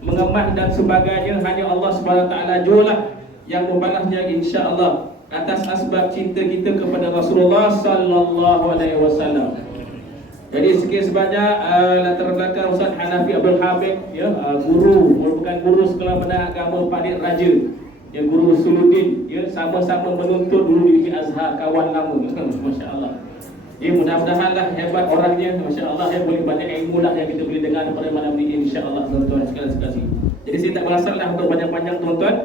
mengemas dan sebagainya hanya Allah Subhanahu taala jualah yang membalasnya insya-Allah atas asbab cinta kita kepada Rasulullah sallallahu alaihi wasallam. Jadi sikit sebanyak latar belakang Ustaz Hanafi Abdul Habib ya, guru merupakan guru sekolah menengah agama Parit Raja. Ya, guru Suluddin ya, sama-sama menuntut dulu di Azhar, kawan lama. Masya-Allah. Ya, mudah-mudahanlah hebat orangnya, masya-Allah, ya, boleh banyak ilmu lah yang kita boleh dengar pada malam ini insya-Allah tuan-tuan sekalian. Jadi saya tak berasal lah untuk panjang-panjang tuan-tuan.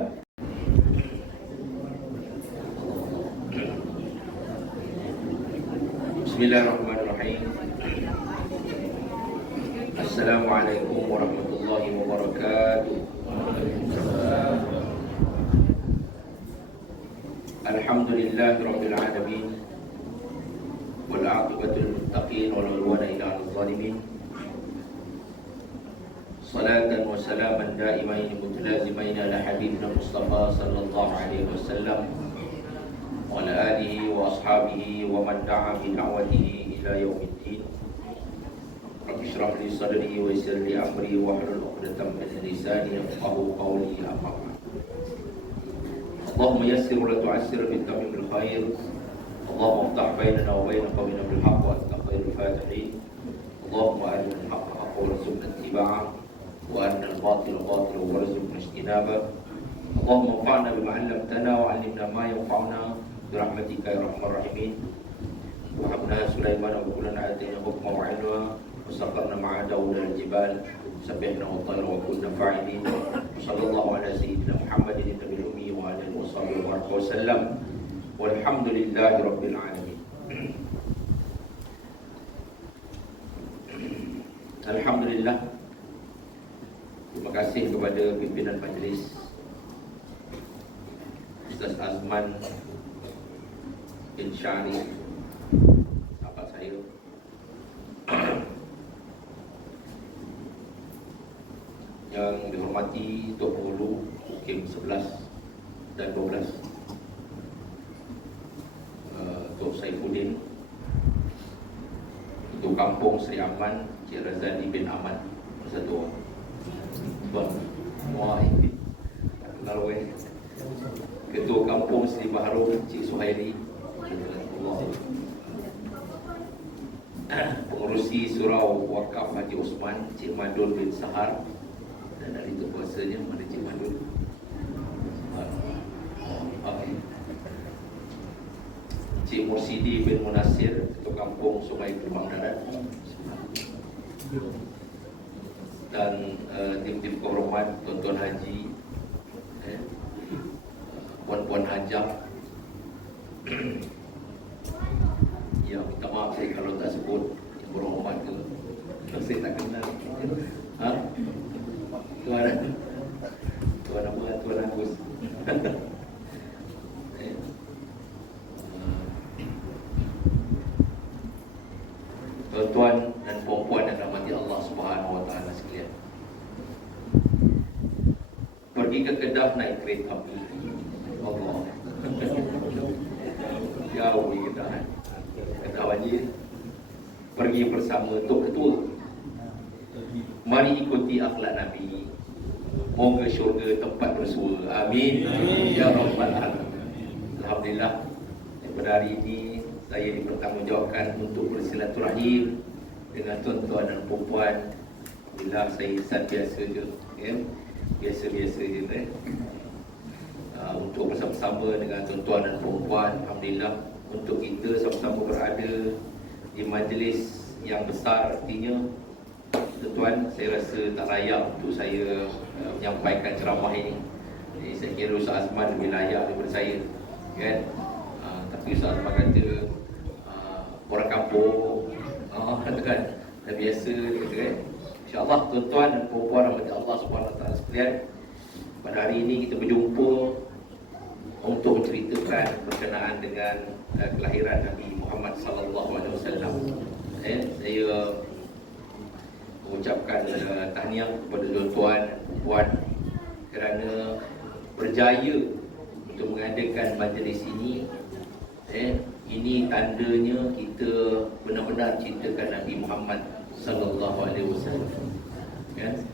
Bismillahirrahmanirrahim. Assalamualaikum warahmatullahi wabarakatuh. Alhamdulillahirabbil alamin. والعاقبة للمتقين ولا عدوان إلا على الظالمين صلاة وسلاما دائمين متلازمين على حبيبنا المصطفى صلى الله عليه وسلم وعلى آله وأصحابه ومن دعا بدعوته إلى يوم الدين رب اشرح لي صدري ويسر لي أمري واحلل عقدة من لساني يفقهوا قولي أما بعد اللهم يسر ولا تعسر بالتمام الخير اللهم افتح بيننا وبين قومنا بالحق وانت خير الفاتحين اللهم ارنا الحق حقا وارزقنا اتباعه وارنا الباطل باطلا وارزقنا اجتنابه اللهم انفعنا بما علمتنا وعلمنا ما ينفعنا برحمتك يا ارحم الراحمين وهبنا سليمان وكلنا اتينا حكما وعلما وسخرنا مع داود الجبال سبحنا والطير وكنا فاعلين وصلى الله على سيدنا محمد النبي الامي وعلى اله وصحبه وسلم walhamdulillahi rabbil alamin. Alhamdulillah. Terima kasih kepada pimpinan majlis Ustaz Azman bin Syarif, sahabat saya, yang dihormati Tok Penghulu Mukim 11 dan 12, Tok Saifuddin, Ketua Kampung Sri Aman Cik Razali bin Ahmad satu Tuan Wah ini kenal weh. Ketua Kampung Sri Baharum Cik Suhaili, Pengurusi Surau Wakaf Haji Osman Cik Madul bin Sahar, dan dari itu kuasanya mana Cik Madul. Cik Mursidi bin Munasir, Ketua Kampung Sungai Kembang Darat, dan tim-tim kehormat, tuan-tuan haji, puan-puan hajah. Ya, minta maaf saya kalau tak sebut yang berhormat ke, saya tak kenal. Tuan apa? Tuan Agus. Tuan-tuan dan puan-puan yang dirahmati Allah Subhanahu wa taala sekalian. Pergi ke Kedah naik kereta api. Allah. Jauh pergi Kedah. Kedah wajib. Pergi bersama Tok Ketua. Mari ikuti akhlak Nabi. Moga syurga tempat bersua. Amin. Ya Rabbal Alamin. Alhamdulillah. Pada hari ini saya dipertanggungjawabkan untuk bersilaturahim dengan tuan-tuan dan puan-puan. Bila saya insan biasa je, ya? Biasa-biasa je, untuk bersama-sama dengan tuan-tuan dan puan-puan. Alhamdulillah, untuk kita sama-sama berada di majlis yang besar. Artinya, tuan-tuan, saya rasa tak layak untuk saya menyampaikan ceramah ini. Jadi, saya kira Ustaz Azman lebih layak daripada saya, kan? Tapi Ustaz Azman kata orang kampung, kan, dah biasa gitu kan. InsyaAllah tuan-tuan dan puan-puan rahmat Allah Subhanahu wa taala sekalian, pada hari ini kita berjumpa untuk menceritakan berkenaan dengan kelahiran Nabi Muhammad sallallahu alaihi wasallam. Saya mengucapkan tahniah kepada tuan-tuan dan puan kerana berjaya untuk mengadakan majlis ini. Ini tandanya kita benar-benar cintakan Nabi Muhammad sallallahu alaihi wasallam, kan?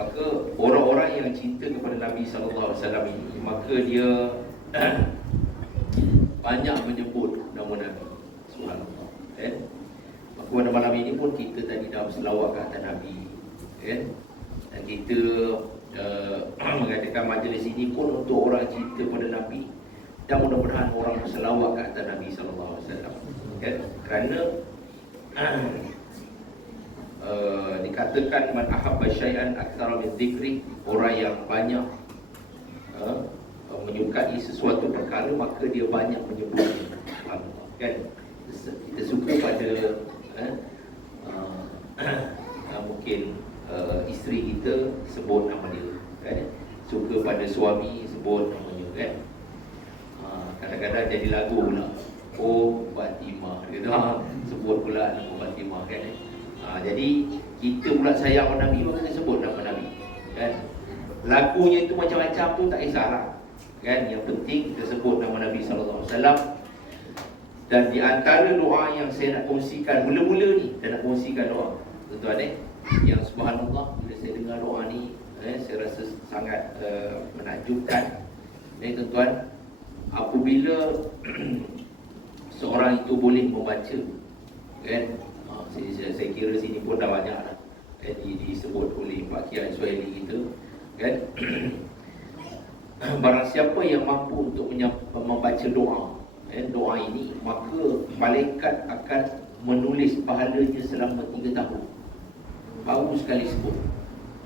Maka orang-orang yang cinta kepada Nabi sallallahu alaihi wasallam ini, maka dia banyak menyebut nama Nabi. Subhanallah. Maka pada malam ini pun kita tadi dah berselawat ke atas Nabi, dan kita mengadakan majlis ini pun untuk orang cinta pada Nabi, dan mudah-mudahan orang berselawat ke atas Nabi sallallahu alaihi wasallam. Kerana dikatakan man ahabba syai'an aktsara min dzikri, orang yang banyak menyukai sesuatu perkara maka dia banyak menyebutnya. Kan kita suka pada mungkin isteri kita sebut nama dia, kan? Suka pada suami sebut namanya, kan? Kadang-kadang jadi lagu pula, oh Fatimah gitu, sebut pula nama Fatimah, kan? Jadi kita pula sayang Nabi, maka kita sebut nama Nabi, kan? Lagunya itu macam-macam tu tak kisahlah, kan? Yang penting kita sebut nama Nabi sallallahu alaihi wasallam. Dan di antara doa yang saya nak kongsikan mula-mula ni, saya nak kongsikan doa, tuan-tuan, yang subhanallah bila saya dengar doa ni, saya rasa sangat menakjubkan. Tuan-tuan, apabila seorang itu boleh membaca, kan? Saya kira sini pun dah banyak lah, disebut oleh Pak Kiai Suhaili kita, kan? Barang siapa yang mampu untuk membaca doa, doa ini, maka malaikat akan menulis pahalanya selama 3 tahun. Baru sekali sebut,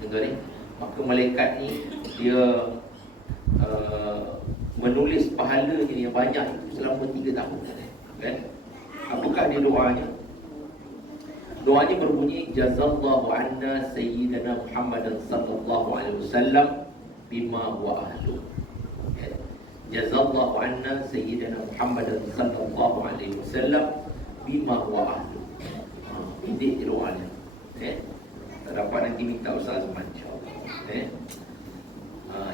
tuan-tuan, maka malaikat ni dia menulis pahalanya yang banyak itu selama 3 tahun, kan? Apakah dia doanya? Doanya berbunyi, jazallahu anna sayyidina Muhammadan sallallahu alaihi wasallam bima huwa ahlu. Jazallahu anna sayyidina Muhammadan sallallahu alaihi wasallam bima huwa ahlu. Ini doanya. Tak dapat nanti minta Ustaz Azman, insya-Allah.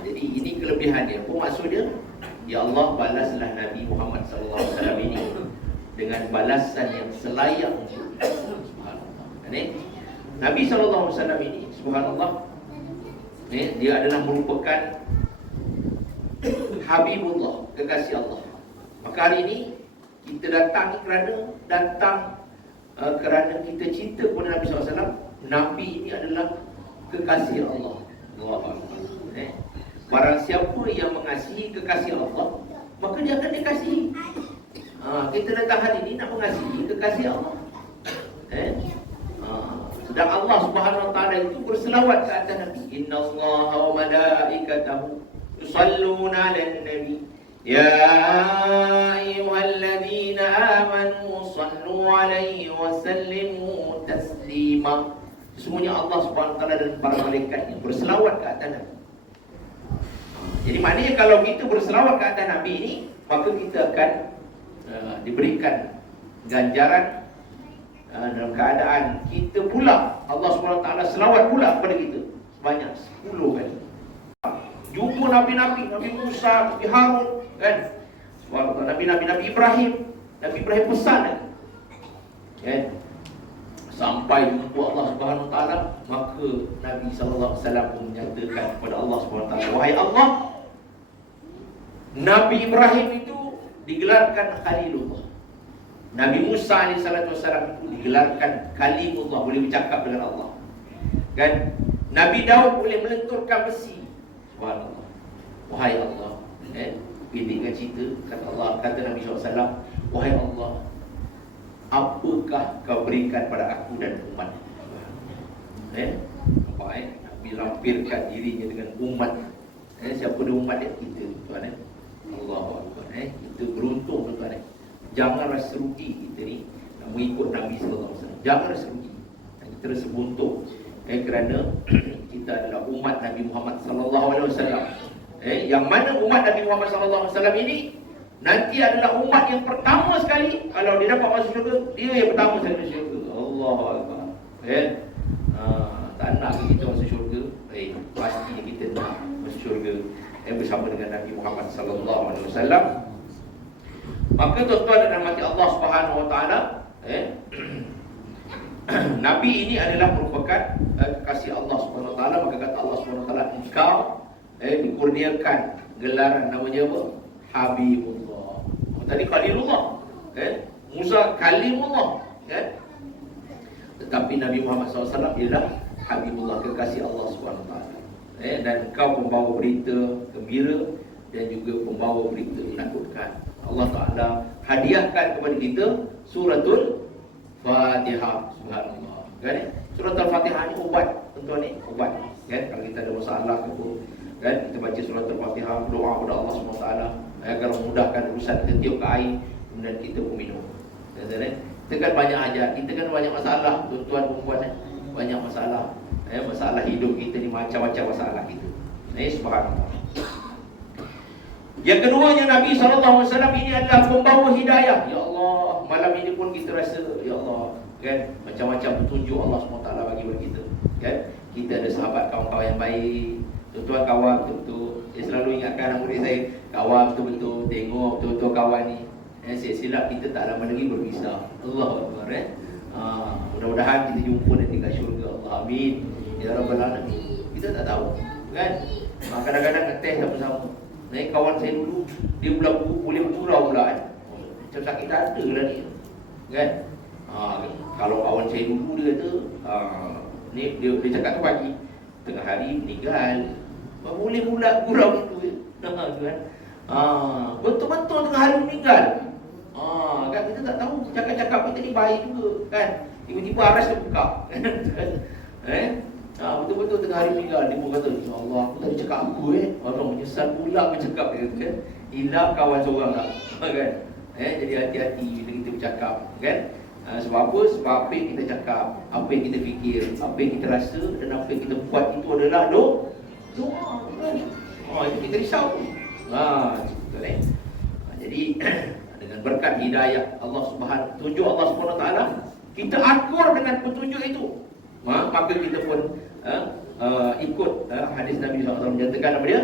Jadi ini kelebihan dia. Apa maksud dia? Ya Allah, balaslah Nabi Muhammad sallallahu alaihi wasallam ini dengan balasan yang selayak untuk Nabi sallallahu alaihi wasallam ini, subhanallah, dia adalah merupakan Habibullah, kekasih Allah. Maka hari ini kita datang kerana kita cinta kepada Nabi sallallahu alaihi wasallam. Nabi ini adalah kekasih Allah. Barang siapa yang mengasihi kekasih Allah, maka dia akan dikasihi. Kita datang hari ini nak mengasihi kekasih Allah. Sedang Allah Subhanahu wa taala itu berselawat ke atas Nabi. Innallaha wa malaikatahu yusalluna 'alan nabi. Ya ayyuhalladzina amanu sallu 'alaihi wa sallimu taslima. Sesungguhnya Allah Subhanahu wa taala dan para malaikatnya berselawat ke atas Nabi. Jadi maknanya kalau kita berselawat ke atas Nabi ini, maka kita akan diberikan ganjaran dalam keadaan kita pula, Allah SWT selawat pula kepada kita sebanyak 10 kali. Jumpa Nabi-Nabi, Nabi Musa, Nabi Harun, kan? Nabi Ibrahim, Nabi Ibrahim pesan, kan? Sampai jumpa Allah SWT, maka Nabi SAW pun menyatakan kepada Allah SWT, wahai Allah, Nabi Ibrahim itu digelarkan Khalilullah. Nabi Musa AS itu digelarkan Kalimullah, boleh bercakap dengan Allah, kan? Nabi Daud boleh melenturkan besi. Subhanallah. Wahai Allah, pendekkan cerita, kata Nabi SAW, wahai Allah, apakah kau berikan pada aku dan umat? Nabi lampirkan dirinya dengan umat. Siapa dia umat dia? Kita, tuan. Allahu Akbar. Kita beruntung, tuan. Jangan rasa rugi kita ni nak mengikut Nabi sallallahu alaihi wasallam. Jangan rasa rugi. Kita rasa beruntung kerana kita adalah umat Nabi Muhammad sallallahu alaihi wasallam. Yang mana umat Nabi Muhammad sallallahu alaihi wasallam ini nanti adalah umat yang pertama sekali kalau dia dapat masuk syurga, dia yang pertama sekali masuk syurga. Allahu Akbar. Tak nak kita masuk syurga, pasti kita nak masuk syurga bersama dengan Nabi Muhammad sallallahu alaihi wasallam. Maka tuan-tuan dan mati Allah Subhanahu wa taala, Nabi ini adalah merupakan kasih Allah Subhanahu Wa Taala. Maka kata Allah Subhanahu Wa Taala, engkau dikurniakan gelaran namanya apa? Habibullah. Tadi Khalilullah, Musa Kalimullah, tetapi Nabi Muhammad SAW ialah Habibullah, kekasih Allah Subhanahu Wa Taala. Dan engkau pembawa berita gembira dan juga pembawa berita menakutkan. Allah Ta'ala hadiahkan kepada kita suratul Fatihah. Subhanallah, kan? Surah Al-Fatihah ni ubat, tuan ni, ubat, kan? Kalau kita ada masalah ke apa, kan? Kita baca surah Al-Fatihah, doa kepada Allah SWT agar memudahkan urusan kita, tiup ke air, kemudian kita pun minum. Kita kan banyak hajat, kita kan banyak masalah, tuan-tuan, perempuan, banyak masalah. Masalah hidup kita ni macam-macam masalah kita. Subhanallah. Yang keduanya, Nabi SAW ini adalah pembawa hidayah. Ya Allah, malam ini pun kita rasa, ya Allah, kan, macam-macam petunjuk Allah SWT bagi kepada kita, kan? Kita ada sahabat, kawan-kawan yang baik, tuan-tuan kawan betul-betul. Saya selalu ingatkan anak murid saya, kawan betul-betul, tengok betul-betul kawan ni. Silap kita tak lama lagi berpisah. Allahu Akbar. Mudah-mudahan kita jumpa nanti kat syurga. Allah, amin ya rabbal alamin. Kita tak tahu, kan? Kadang-kadang ngeteh sama-sama. Kawan saya dulu, dia pula boleh bergurau pula, kan? Macam sakit dada lah ni, kan? Kalau kawan saya dulu, dia kata dia cakap tu pagi, tengah hari meninggal. Boleh pula gurau itu, kan? Betul-betul tengah hari meninggal. Kan kita tak tahu, cakap-cakap kita ni baik juga, kan? Tiba-tiba aras dia buka. Betul-betul tengah hari meninggal. Dia pun kata, ya Allah, aku tadi cakap aku, Allah menyesal pula bercakap, dia kata, kan? Hilang kawan seorang lah, kan? Jadi hati-hati bila kita bercakap, kan? Sebab apa? Sebab apa yang kita cakap, apa yang kita fikir, apa yang kita rasa dan apa yang kita buat itu adalah doa, kan? Itu kita risau. Betul, Jadi dengan berkat hidayah Allah Subhanahu, tunjuk Allah Subhanahu Wa Taala, kita akur dengan petunjuk itu, maka kita pun ikut hadis Nabi SAW menyatakan apa dia,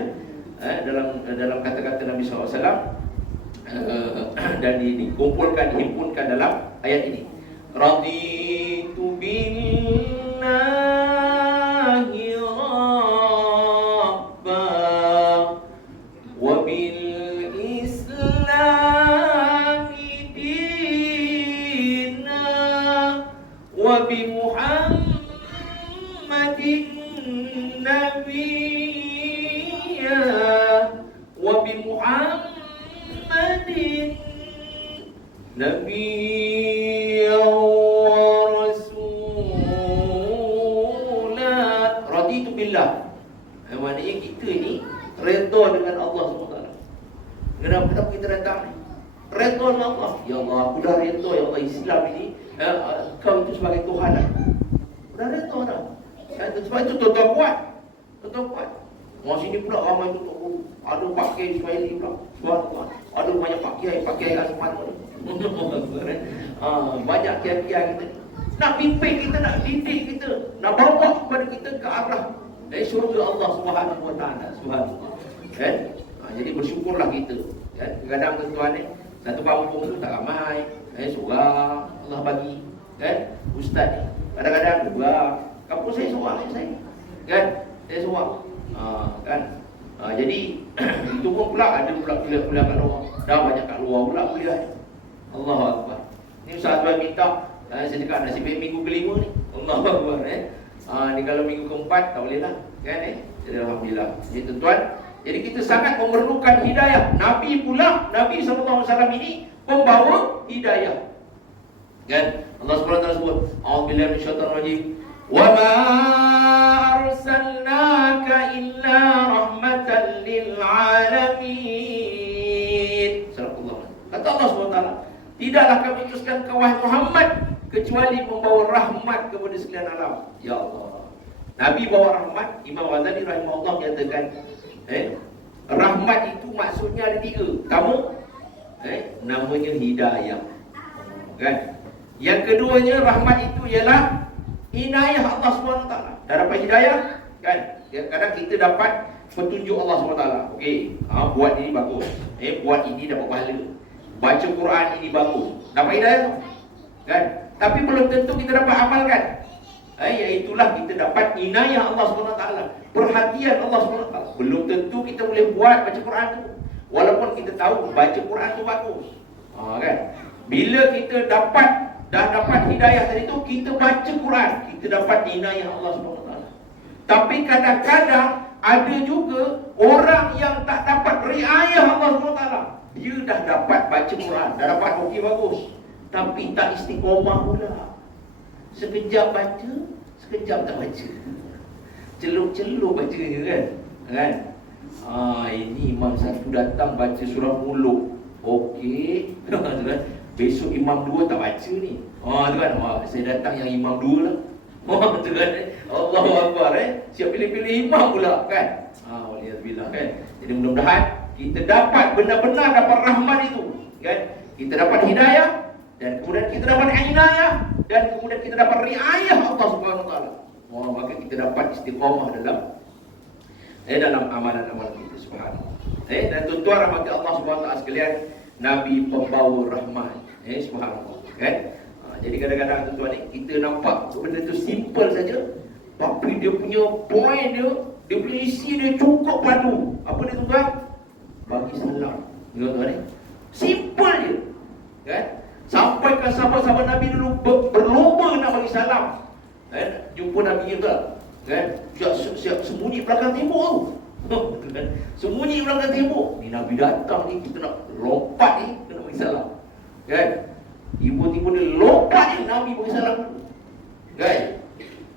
dalam kata-kata Nabi SAW, dan dikumpulkan, dihimpunkan dalam ayat ini. Raditu billahi rabba wa bil islami dina wa bi Muhammadin nabiyya wa bi Muhammadin nabiyya wa rasulah. Raditu billah, maknanya kita ni redha dengan Allah SWT. Kenapa kita datang ni? Redha dengan Allah. Ya Allah, aku dah redha, ya Allah, Islam ini kau itu sebagai Tuhan lah. Dah redha dah. Sebab itu tuan-tuan kuat. Tuan-tuan kuat. Orang sini pula ramai tuan-tuan. Ada pakai Ismaili pula. Tuan-tuan. Ada banyak pakai Azman pula. Banyak kiai-kiai kita ni nak pimpin kita, nak didik kita, nak bawa kepada kita ke arah syurga Allah Subhanahu Wa Taala. Subhanallah, kan? Jadi bersyukurlah kita, kan? Kadang-kadang tuan-tuan ni satu kampung tu tak ramai, seorang Allah bagi, kan? Ustaz ni kadang-kadang dua, kampung saya seorang saya, kan? Saya seorang, kan? Jadi itu pun pula ada pula kuliah-kuliah kat luar. Dah banyak kat luar pula kuliah. Allahu Akbar. Ni Ustaz Azwan minta, saya cakap nasib minggu kelima ni. Allahu Akbar. Ni kalau minggu keempat tak boleh lah, kan? Jadi alhamdulillah. Jadi tuan-tuan, jadi kita sangat memerlukan hidayah. Nabi pula, Nabi SAW ini pembawa hidayah, kan? Allah SWT sebut, a'udzubillahi minasyaitonir rajim. Wa ma arsalnaka illa rahmatan lil alamin. Kata Allah SWT, tidaklah kami utuskan kau wahai Muhammad kecuali membawa rahmat kepada sekalian alam. Ya Allah, Nabi bawa rahmat. Imam Ghazali rahimahullah menyatakan, rahmat itu maksudnya ada tiga. Pertama, namanya hidayah, kan? Yang keduanya, rahmat itu ialah inayah Allah SWT. Dah dapat hidayah, kan? Kadang kita dapat petunjuk Allah SWT. Okey, buat ini bagus, buat ini dapat pahala, baca Quran ini bagus, dapat hidayah tu, kan? tapi belum tentu kita dapat amalkan. Iaitulah kita dapat inayah Allah SWT, perhatian Allah SWT. Belum tentu kita boleh buat baca Quran tu, walaupun kita tahu baca Quran tu bagus. Kan? Bila kita dah dapat hidayah tadi tu, kita baca Quran, kita dapat inayah Allah SWT. Tapi kadang-kadang ada juga orang yang tak dapat riayah Allah SWT. Dia dah dapat baca Quran, dah dapat okey bagus, tapi tak istiqomah pula. Sekejap baca, sekejap tak baca. Celup-celup baca je kan? Ini imam satu datang baca surah Muluk, okey. Besok imam dua tak baca ni. Tu kan, saya datang yang imam dua lah. Tu kan, Allahu Akbar siap pilih-pilih imam pula kan. Waliyahzubillah kan. Jadi mudah-mudahan kita dapat benar-benar dapat rahmat itu kan. Kita dapat hidayah, dan kemudian kita dapat inayah, dan kemudian kita dapat riayah Allah Subhanahu wa taala. Maka kita dapat istiqamah dalam amalan-amalan kita, subhanallah. Dan tuan-tuan rahmat Allah Subhanahu wa taala sekalian, Nabi pembawa rahmat. Subhanallah kan. Jadi kadang-kadang tuan-tuan ni kita nampak benda tu simple saja, tapi dia punya point dia punya isi dia cukup padu. Apa dia tuan-tuan? Bagi salam. Tuan-tuan ni simple je kan. Sampai ke sahabat-sahabat Nabi dulu berlomba nak bagi salam. Jumpa Nabi tu kan, siap sembunyi belakang tembok tu. Sembunyi belakang tembok. Ni Nabi datang ni, kita nak lompat ni, kita nak bagi salam. Kan? Tiba-tiba dia lompat ni, Nabi bagi salam. Kan?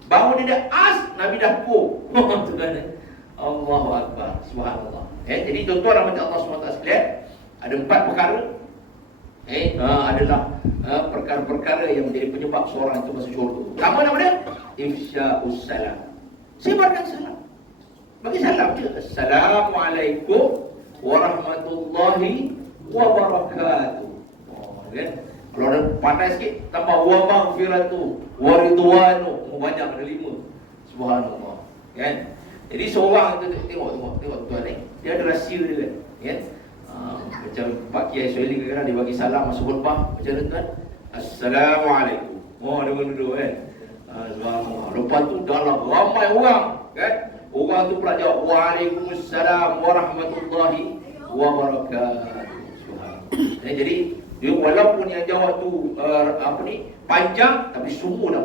Baru dia dah Nabi dah ko. Allahu Akbar. Subhanallah. Jadi tuan-tuan rahmat Allah SWT sekalian, ada 4 perkara adalah perkara-perkara yang menjadi penyebab seorang itu masuk syurga. Pertama nama dia ifsya'us salam. Sebarkan salam. Bagi salam je. Assalamualaikum warahmatullahi wabarakatuh. Kan? Kalau ada pandai sikit, tambah wa maghfiratu wa ridwanu. Banyak ada 5. Subhanallah. Kan? Jadi seorang itu tengok tuan ni, dia ada rahsia dia kan. Macam Pak Kiai Suhaili kadang-kadang dia bagi salam masuk khutbah macam tu kan. Assalamualaikum. Dia duduk kan. Subhanallah. Lepas tu dalam ramai orang kan. Orang tu pula jawab Waalaikumsalam warahmatullahi wabarakatuh. Subhanallah. Jadi dia walaupun yang jawab tu panjang, tapi semua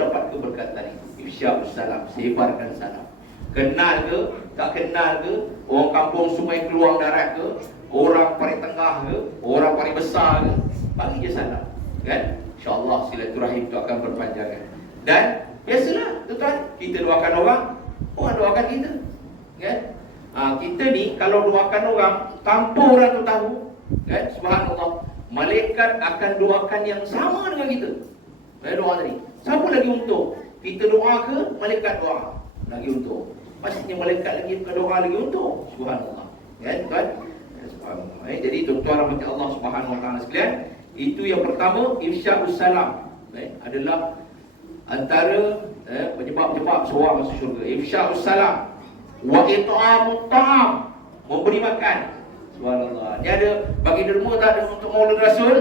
dapat keberkatan itu. Ifsya'us salam, sebarkan salam. Kenal ke, tak kenal ke, orang kampung Sungai Keluang Darat ke, orang paling tengah ke, orang paling besar ke, bagi je salam kan. InsyaAllah silaturahim itu akan berpanjangan. Dan biasalah tuan-tuan, kita doakan orang doakan kita kan. Kita ni kalau doakan orang tanpa orang tu tahu kan, subhanallah, malaikat akan doakan yang sama dengan kita. Doa tadi, siapa lagi untung? Kita doa ke malaikat doa? Lagi untung. Pastinya malaikat lagi doa lagi untung. Subhanallah. Kan tuan? Subhanallah. Jadi tuan-tuan rahmat Allah Subhanahu wa taala sekalian, itu yang pertama, ifsya'us salam. Adalah antara penyebab-penyebab seorang masuk syurga. Ifsya'us salam wa it'amut ta'am, memberi makan. Subhanallah. Ni ada bagi derma tak ada untuk Maulid Rasul?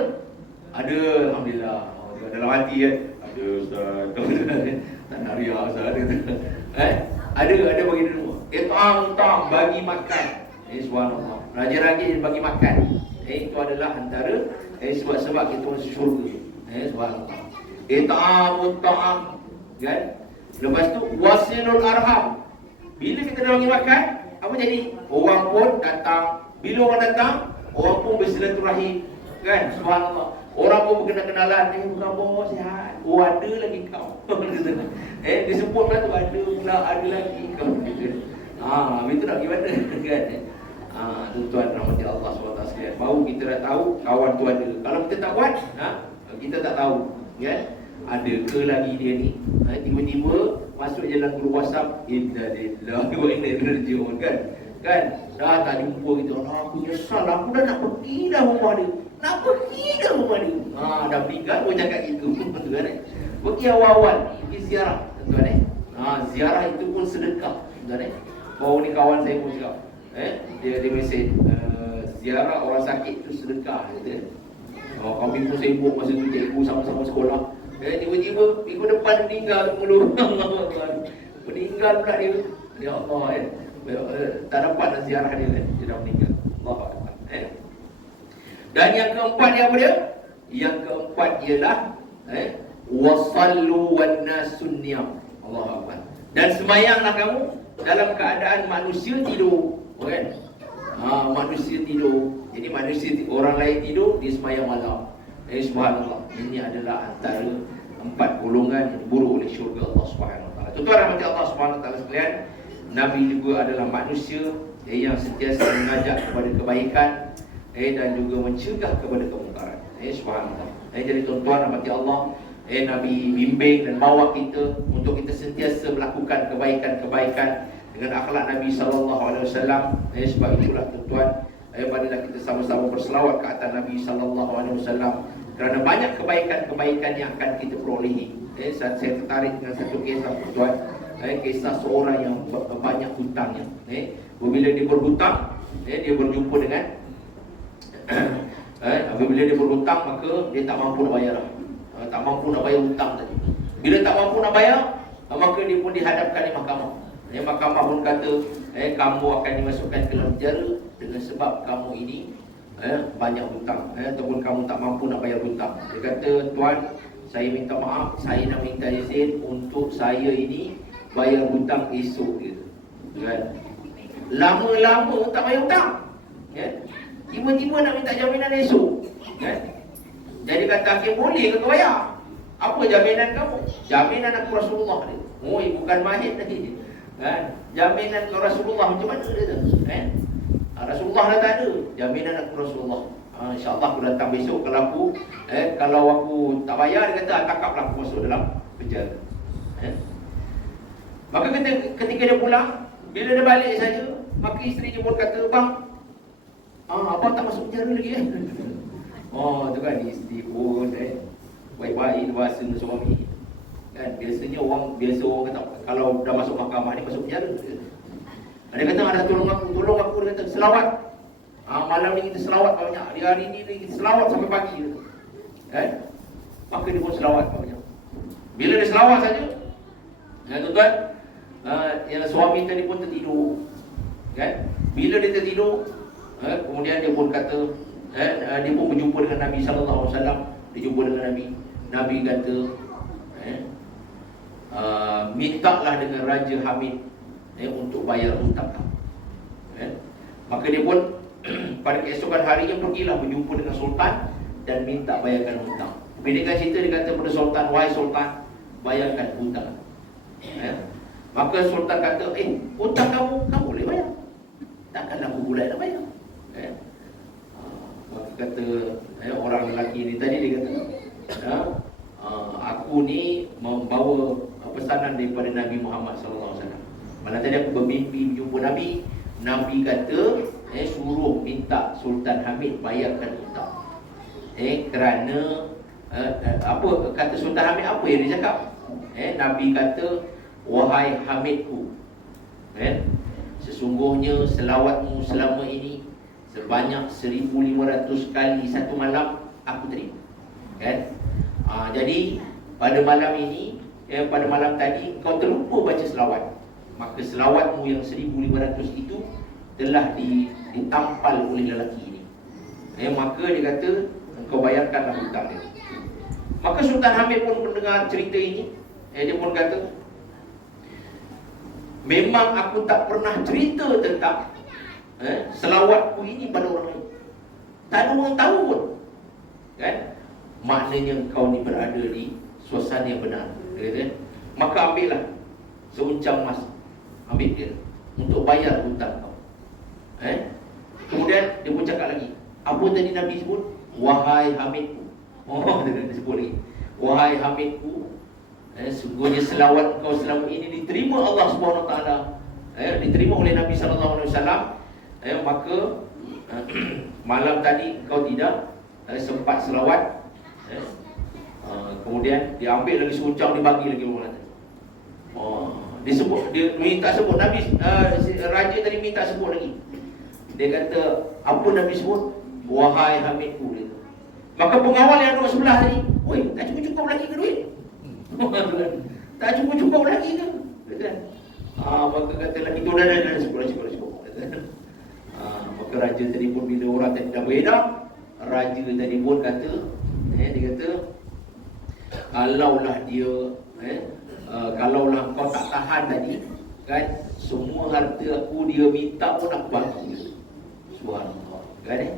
Ada, alhamdulillah. Dalam hati kan. Ada ustaz. Tak nak riak ustaz. Ada bagi derma. It'amut ta'am, bagi makan. Subhanallah. Raja-raja bagi makan. Itu adalah antara sebab-sebab kita masuk syurga. Subhanallah. It'amut ta'am kan. Lepas tu wasilul arham. Bila kita dah bagi makan, apa jadi? Orang pun datang. Bila orang datang, orang pun bersilaturahim kan. Subhanallah. Orang pun berkenal-kenalan. Bukan bos sihat. Ada lagi kau. Disebut lah tu, ada lagi kau. Itu nak gimana kan. Tuan-tuan rahmati Allah SWT sekalian, baru kita dah tahu kawan tu ada. Kalau kita tak buat, kita tak tahu kan. Ada ke lagi dia ni, tiba-tiba masuk jalan guru WhatsApp, inna lillahi wa inna ilaihi raji'un kan. Dah tak jumpa kita. Aku nyesal, aku dah nak pergi dah rumah dia. Dah meninggal pun cakap gitu. Tuan-tuan pergi awal-awal, pergi ziarah tuan-tuan ziarah itu pun sedekah tuan-tuan baru ni kawan saya pun cakap dia mesej, ziarah orang sakit tu sedekah kata. Kami pun sibuk masa tu cikgu sama-sama sekolah. Tiba-tiba minggu depan meninggal mulu. Meninggal pula dia. Ya Allah tak dapat nak ziarah dia kan. Dia dah meninggal. Allahu Akbar. Dan yang keempat dia apa dia? Yang keempat ialah wasallu wan nasun niyam. Allahu Akbar. Dan semayanglah kamu dalam keadaan manusia tidur, kan? Manusia tidur. Jadi manusia orang lain tidur, dia semayang malam. Subhanallah. Ini adalah antara 4 golongan yang diburu oleh syurga Allah Subhanahu Wa Taala. Tuan-tuan rahmati Allah Subhanahu Wa Taala sekalian, Nabi juga adalah manusia yang sentiasa mengajak kepada kebaikan dan juga mencegah kepada kemungkaran. Subhanallah. Jadi tuan-tuan rahmati Allah, Nabi bimbing dan bawa kita untuk kita sentiasa melakukan kebaikan-kebaikan dengan akhlak Nabi SAW. Sebab itulah tuan-tuan, marilah kita sama-sama berselawat ke atas Nabi SAW, kerana banyak kebaikan-kebaikan yang akan kita perolehi. Saya tertarik dengan satu kisah tuan-tuan, kisah seorang yang banyak hutangnya. Bila dia berhutang, dia berjumpa dengan bila dia berhutang, maka dia tak mampu nak bayar. Tak mampu nak bayar hutang tadi. Bila tak mampu nak bayar, maka dia pun dihadapkan di mahkamah. Mahkamah pun kata, kamu akan dimasukkan ke dalam penjara dengan sebab kamu ini banyak hutang, ataupun kamu tak mampu nak bayar hutang. Dia kata, tuan, saya minta maaf, saya nak minta izin untuk saya ini bayar hutang esok gitu. Kan? Lama-lama tak bayar hutang. Tiba-tiba nak minta jaminan esok. Jadi kata hakim, boleh ke kau bayar? Apa jaminan kamu? Jaminan aku Rasulullah dia. Bukan mahid lagi. Jaminan kau Rasulullah macam mana dia tu? Rasulullah dah tak ada. Jaminan aku Rasulullah. InsyaAllah aku datang besok. Kalau aku tak bayar, dia kata tangkaplah aku masuk dalam penjara. Maka ketika dia pulang, bila dia balik saja, maka isteri dia pun kata, bang, abang tak masuk penjara lagi tu kan, isteri pun baik-baik bahasa suami. Kan biasanya orang kata kalau dah masuk mahkamah ni masuk penjara. Dia kata ada tolong aku. Dia kata selawat. Malam ni kita selawat banyak. Di hari ni kita selawat sampai pagi. Maka dia pun selawat banyak. Bila dia selawat saja, tuan-tuan, yang suami tadi pun tertidur. Kan? Bila dia tertidur, kemudian dia pun kata, dia pun berjumpa dengan Nabi SAW. Dia jumpa dengan Nabi. Nabi kata, mintalah dengan Raja Hamid untuk bayar hutang kamu. Maka dia pun pada keesokan harinya pergilah berjumpa dengan Sultan dan minta bayarkan hutang. Pendekkan cerita, dia kata kepada Sultan, wahai Sultan, bayarkan hutang. Maka Sultan kata, hutang kamu boleh bayar. Takkanlah aku pula nak bayar. Maka kata orang lelaki ni tadi, dia kata, aku ni membawa pesanan daripada Nabi Muhammad SAW. Malam tadi aku bermimpi berjumpa Nabi. Nabi kata, suruh minta Sultan Hamid bayarkan hutang. Kerana apa kata Sultan Hamid, apa yang dia cakap? Nabi kata, wahai Hamidku, sesungguhnya selawatmu selama ini sebanyak 1,500 kali satu malam aku terima. Jadi pada malam ini, pada malam tadi kau terlupa baca selawat. Maka selawatmu yang 1,500 itu telah ditampal oleh lelaki ini. Maka dia kata, kau bayarkanlah hutang dia. Maka Sultan Hamid pun mendengar cerita ini. Dia pun kata, memang aku tak pernah cerita tentang selawatku ini pada orang lain. Tak ada orang tahu pun. Kan? Maknanya kau ni berada di suasana yang benar. Dia kata, maka ambillah seuncang emas, ambil dia untuk bayar hutang kau. Kemudian dia pun cakap lagi, apa tadi Nabi sebut? Wahai Hamidku. Dia sebut lagi, wahai Hamidku, sungguhnya selawat kau selama ini diterima Allah SWT, diterima oleh Nabi SAW. Maka malam tadi kau tidak sempat selawat. Kemudian dia ambil lagi seuncang, dibagi lagi orang tadi. Dia sebut, dia minta sebut Nabi, raja tadi minta sebut lagi. Dia kata, apa Nabi sebut? Wahai Hamidku. Maka pengawal yang duduk sebelah tadi, "Oi, tak cukup-cukup lagi ke duit?" Tak cukup-cukup lagi ke? Kata. Maka kata lagi tu dah cukup. Kata. Maka raja tadi pun bila orang tadi dah beredar, raja tadi pun kata, dia kata, kalaulah dia kalaulah kau tak tahan tadi kan, semua harta aku dia minta pun aku bagi. Subhanallah kan.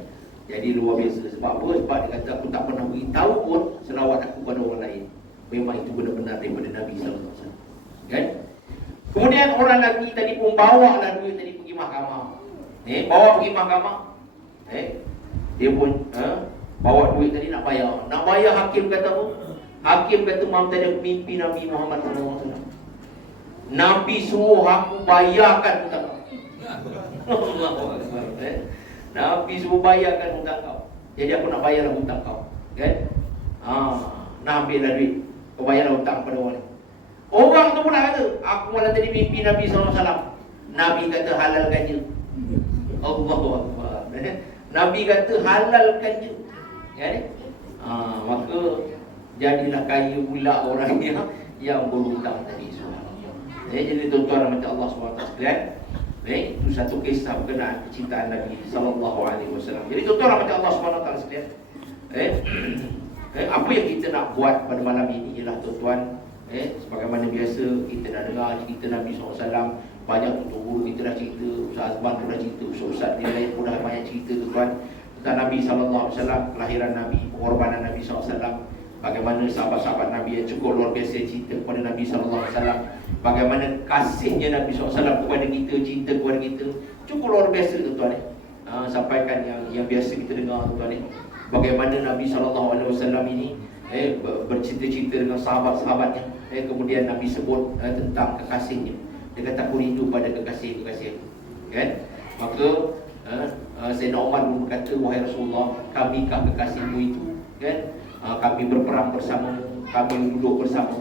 Jadi luar biasa. Sebab apa? Sebab dia kata aku tak pernah beritahu pun selawat aku pada orang lain. Memang itu benar-benar daripada Nabi SAW kan. Kemudian orang lagi tadi pun bawa lah duit tadi pergi mahkamah. Bawa pergi mahkamah. Dia pun bawa duit tadi nak bayar. Nak bayar, hakim kata apa? Hakim kata, maaf tadi aku mimpi Nabi Muhammad SAW. Nabi suruh aku bayarkan hutang kau. Nabi suruh bayarkan hutang kau. Jadi aku nak bayar hutang kau kan. Nak ambil lah duit, kau bayar hutang pada orang ni. Orang tu pula kata, aku malah tadi mimpi Nabi SAW. Nabi kata halalkan je. Allahu Akbar. Nabi kata halalkan je kan. Maka jadilah kaya pula orang yang berhutang tadi. Jadi tuan-tuan rahmat Allah SWT sekalian, itu satu kisah berkenaan kecintaan Nabi SAW. Jadi tuan-tuan rahmat Allah SWT sekalian, apa yang kita nak buat pada malam ini ialah tuan-tuan, sebagaimana biasa kita dah dengar cerita Nabi SAW. Banyak untuk guru kita dah cerita, Ustaz Azman pun dah cerita, Ustaz dia lain pun dah banyak cerita tuan-tuan tentang Nabi SAW, kelahiran Nabi, pengorbanan Nabi SAW. Bagaimana sahabat-sahabat Nabi yang cukup luar biasa cinta kepada Nabi SAW. Bagaimana kasihnya Nabi SAW kepada kita, cinta kepada kita, cukup luar biasa tuan-tuan. Sampaikan yang biasa kita dengar tuan-tuan. Bagaimana Nabi SAW ini bercinta-cinta dengan sahabat-sahabatnya. Kemudian Nabi sebut tentang kekasihnya. Dia kata aku rindu pada kekasih-kekasih kan. Maka Sayyidina Umar pun berkata, wahai Rasulullah, kamikah kekasihmu itu kan? Kami berperang bersama, kami duduk bersama,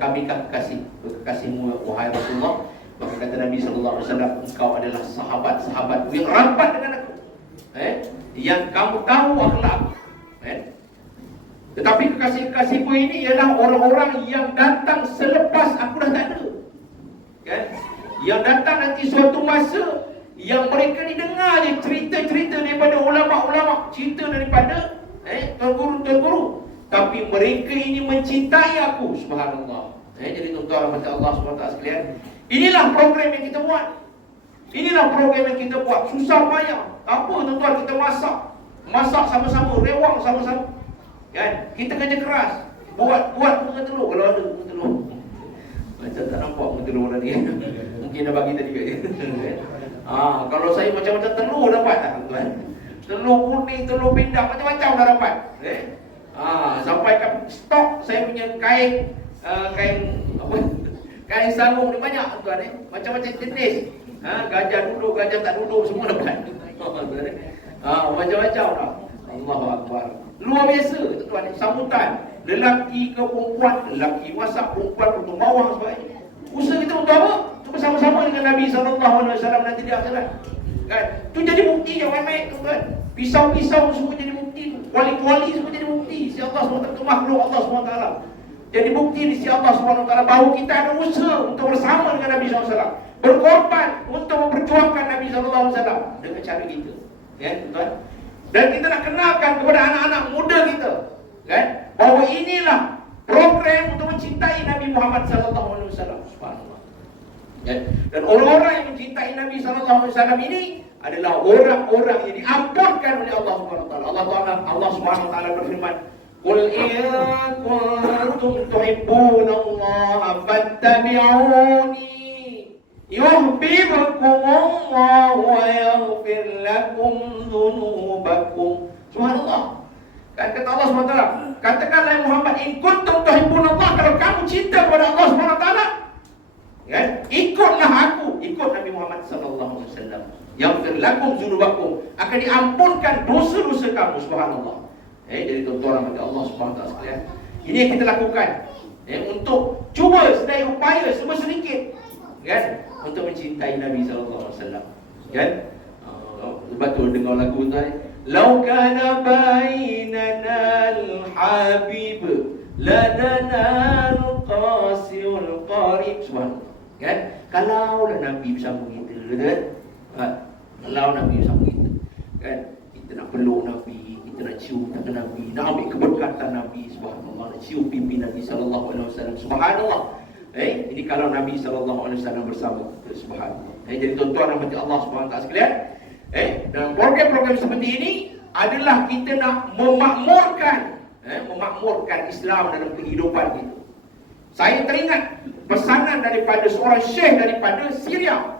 kamikah kekasihmu wahai Rasulullah? Maka kata Nabi SAW, engkau adalah sahabat-sahabat yang rapat dengan aku, yang kamu tahu akhlak Tetapi kekasih-kekasihmu ini ialah orang-orang yang datang selepas aku dah tak ada kan? Yang datang nanti suatu masa yang mereka ni dengar je cerita-cerita daripada ulama-ulama, cerita daripada tuan guru, tapi mereka ini mencintai aku. Subhanallah. Jadi tuan-tuan rahmat Allah SWT sekalian, inilah program yang kita buat. Inilah program yang kita buat. Susah payah. Apa tuan-tuan, kita masak sama-sama, rewang sama-sama kan. Kita kerja keras, buat bunga telur kalau ada bunga telur. Macam tak nampak bunga telur tadi. Mungkin dah bagi tadi kan. Kalau saya macam-macam telur dapat tak tuan? Telur kuning, telur pindang, macam-macam dah dapat. Sampai ke stok saya punya kain kain sarung ni banyak tuan macam-macam jenis. Gajah duduk, gajah tak duduk, semua dapat. Macam-macam dah. Allahu Akbar. Luar biasa tuan sambutan. Lelaki ke perempuan, lelaki masak, perempuan potong bawang sebagainya. Usaha kita untuk apa? Untuk bersama-sama dengan Nabi SAW nanti di akhirat. Kan? Itu jadi bukti yang main-main tuan. Pisau-pisau semua jadi bukti, kuali-kuali semua jadi bukti. Si Allah SWT, makhluk Allah SWT. Jadi bukti di sisi Allah SWT bahawa kita ada usaha untuk bersama dengan Nabi SAW, berkorban untuk memperjuangkan Nabi SAW dengan cara kita. Ya, tuan. Dan kita nak kenalkan kepada anak-anak muda kita, kan, bahawa inilah program untuk mencintai Nabi Muhammad SAW. Subhanallah. Dan orang-orang yang mencintai Nabi SAW ini adalah orang-orang yang diampunkan oleh Allah SWT. Allah SWT berfirman, "Qul in kuntum tuhibbunallaha fattabi'uni yuhibbukumullah wa yaghfir lakum dzunubakum." Subhanallah. Kan kata Allah SWT, katakanlah Muhammad, in kuntum tuhibbunallah, kalau kamu cinta kepada Allah SWT, kan, ikutlah aku, ikut Nabi Muhammad SAW. Yaghfir lakum dzunubakum, akan diampunkan dosa-dosa kamu. Subhanallah. Jadi tuan-tuan rahmat Allah SWT sekalian, ini yang kita lakukan untuk cuba sedaya upaya semua sedikit kan untuk mencintai Nabi SAW kan. Sebab tu dengar lagu tu, "Lau kana bainana habib ladana al-qasil qarib. Subhanallah. Kan? Kalaulah Nabi bersama kita, kan? Kalau Nabi bersama kita, kan? Kita nak peluk Nabi, kita nak cium tangan Nabi, nak ambil keberkatan Nabi, subhanallah, nak cium pipi Nabi sallallahu alaihi wasallam, subhanallah. Ini kalau Nabi sallallahu alaihi wasallam bersama kita, subhanallah. Jadi tuan-tuan dan puan Allah Subhanahu wa taala sekalian, dalam program-program seperti ini adalah kita nak memakmurkan Islam dalam kehidupan kita. Saya teringat pesanan daripada seorang syekh daripada Syria.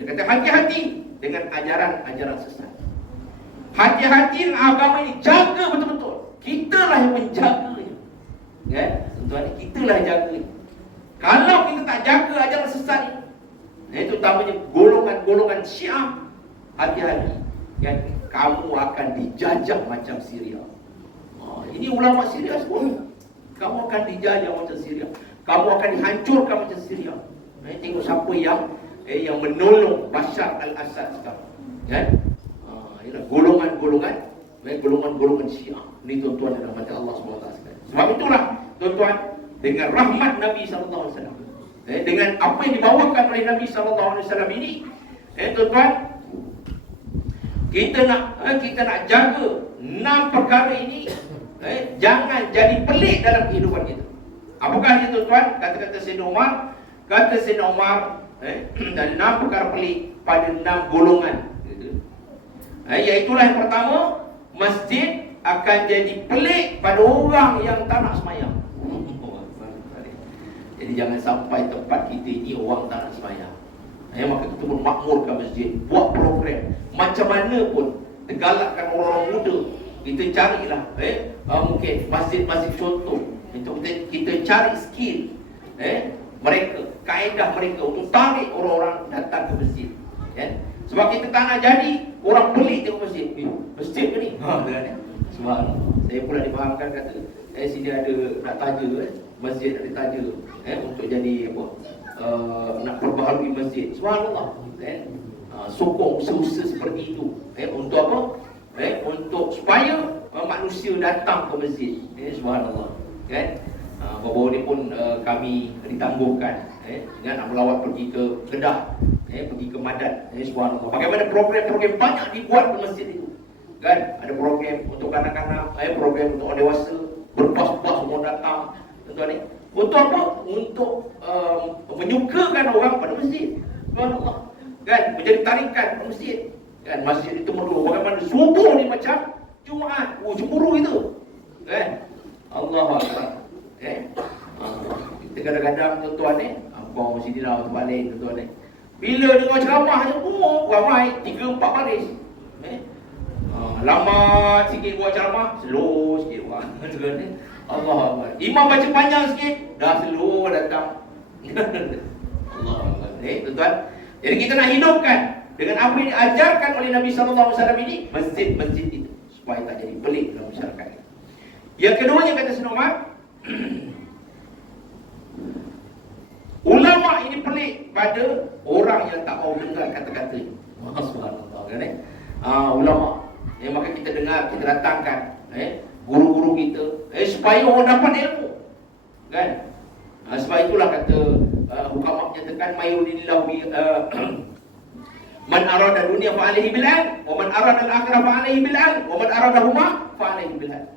Dia kata hati-hati dengan ajaran-ajaran sesat. Hati-hati dengan agama ini, jaga betul-betul. Kitalah yang menjaganya. Ya, tuan-tuan, kitalah yang jaganya. Kalau kita tak jaga ajaran sesat ini, itu utamanya golongan-golongan Syiah, hati-hati. Ya, kamu akan dijajah macam Syria. Ini ulama Syria semua. Kamu akan dijajah macam Syria. Kamu akan dihancurkan macam Syria. Tengok siapa yang menolong Bashar al-Assad sekarang. Ya? Golongan-golongan Syiah. Ini tuan-tuan dan rahmat Allah SWT. Sebab itulah tuan-tuan, dengan rahmat Nabi SAW, dengan apa yang dibawakan oleh Nabi SAW ini, tuan-tuan, kita nak jaga 6 perkara ini. Jangan jadi pelik dalam kehidupan kita. Apakah dia tuan-tuan? Kata-kata Sayyidina Umar. Kata Sayyidina Umar, dan 6 perkara pelik pada 6 golongan. Iaitulah yang pertama, masjid akan jadi pelik pada orang yang tak nak sembahyang. Jadi jangan sampai tempat kita ini orang tak nak sembahyang. Maka kita pun makmurkan masjid, buat program macam mana pun, tergalakkan orang muda. Kita carilah mungkin masjid-masjid contoh. Kita cari skill mereka, kaedah mereka untuk tarik orang-orang datang ke masjid. Sebab kita tak nak jadi orang pelik tengok masjid. Masjid ke ni? Subhanallah. Saya pula difahamkan kata sini ada nak taja, masjid ada taja untuk jadi apa, nak perbaharui masjid. Subhanallah. Sokong usaha-usaha seperti itu. Untuk apa? Untuk supaya manusia datang ke masjid. Subhanallah. Baru-baru ni pun kami ditangguhkan dengan nak melawat pergi ke Kedah, pergi ke Madat. Subhanallah. Bagaimana program-program banyak dibuat di masjid itu. Kan? Ada program untuk kanak-kanak, program untuk orang dewasa, berbas-bas semua datang. Tuan-tuan ni. Untuk apa? Untuk menyukakan orang pada masjid. Subhanallah. Kan? Menjadi tarikan ke masjid. Kan? Masjid itu merdu. Bagaimana subuh ni macam Jumaat. Cemburu itu. Kan? Allahu Akbar. Kita kadang-kadang tuan-tuan ni, abang mesti dirawat balik tuan-tuan ni. Bila dengar ceramah je, ramai 3-4 baris. Lambat sikit buat ceramah, slow sikit buat. Allah Akbar. Imam baca panjang sikit, dah slow datang. Allah Akbar. Tuan-tuan, jadi kita nak hidupkan dengan apa yang diajarkan oleh Nabi SAW ini, masjid-masjid itu, supaya tak jadi pelik dalam masyarakat. Yang keduanya kata Sayyidina Umar, ulama ini pelik pada orang yang tak mau dengar kata-kata ini. Subhanallah, kan? Ulama, maka kita dengar, kita datangkan guru-guru kita, supaya orang dapat ilmu, kan? Sebab itulah kata hukama menyatakan mayuridillahu man arada dunia fa'alaihi bil ilm, wa man arada al-akhirah fa'alaihi bil ilm, wa man aradahuma fa'alaihi bil ilm.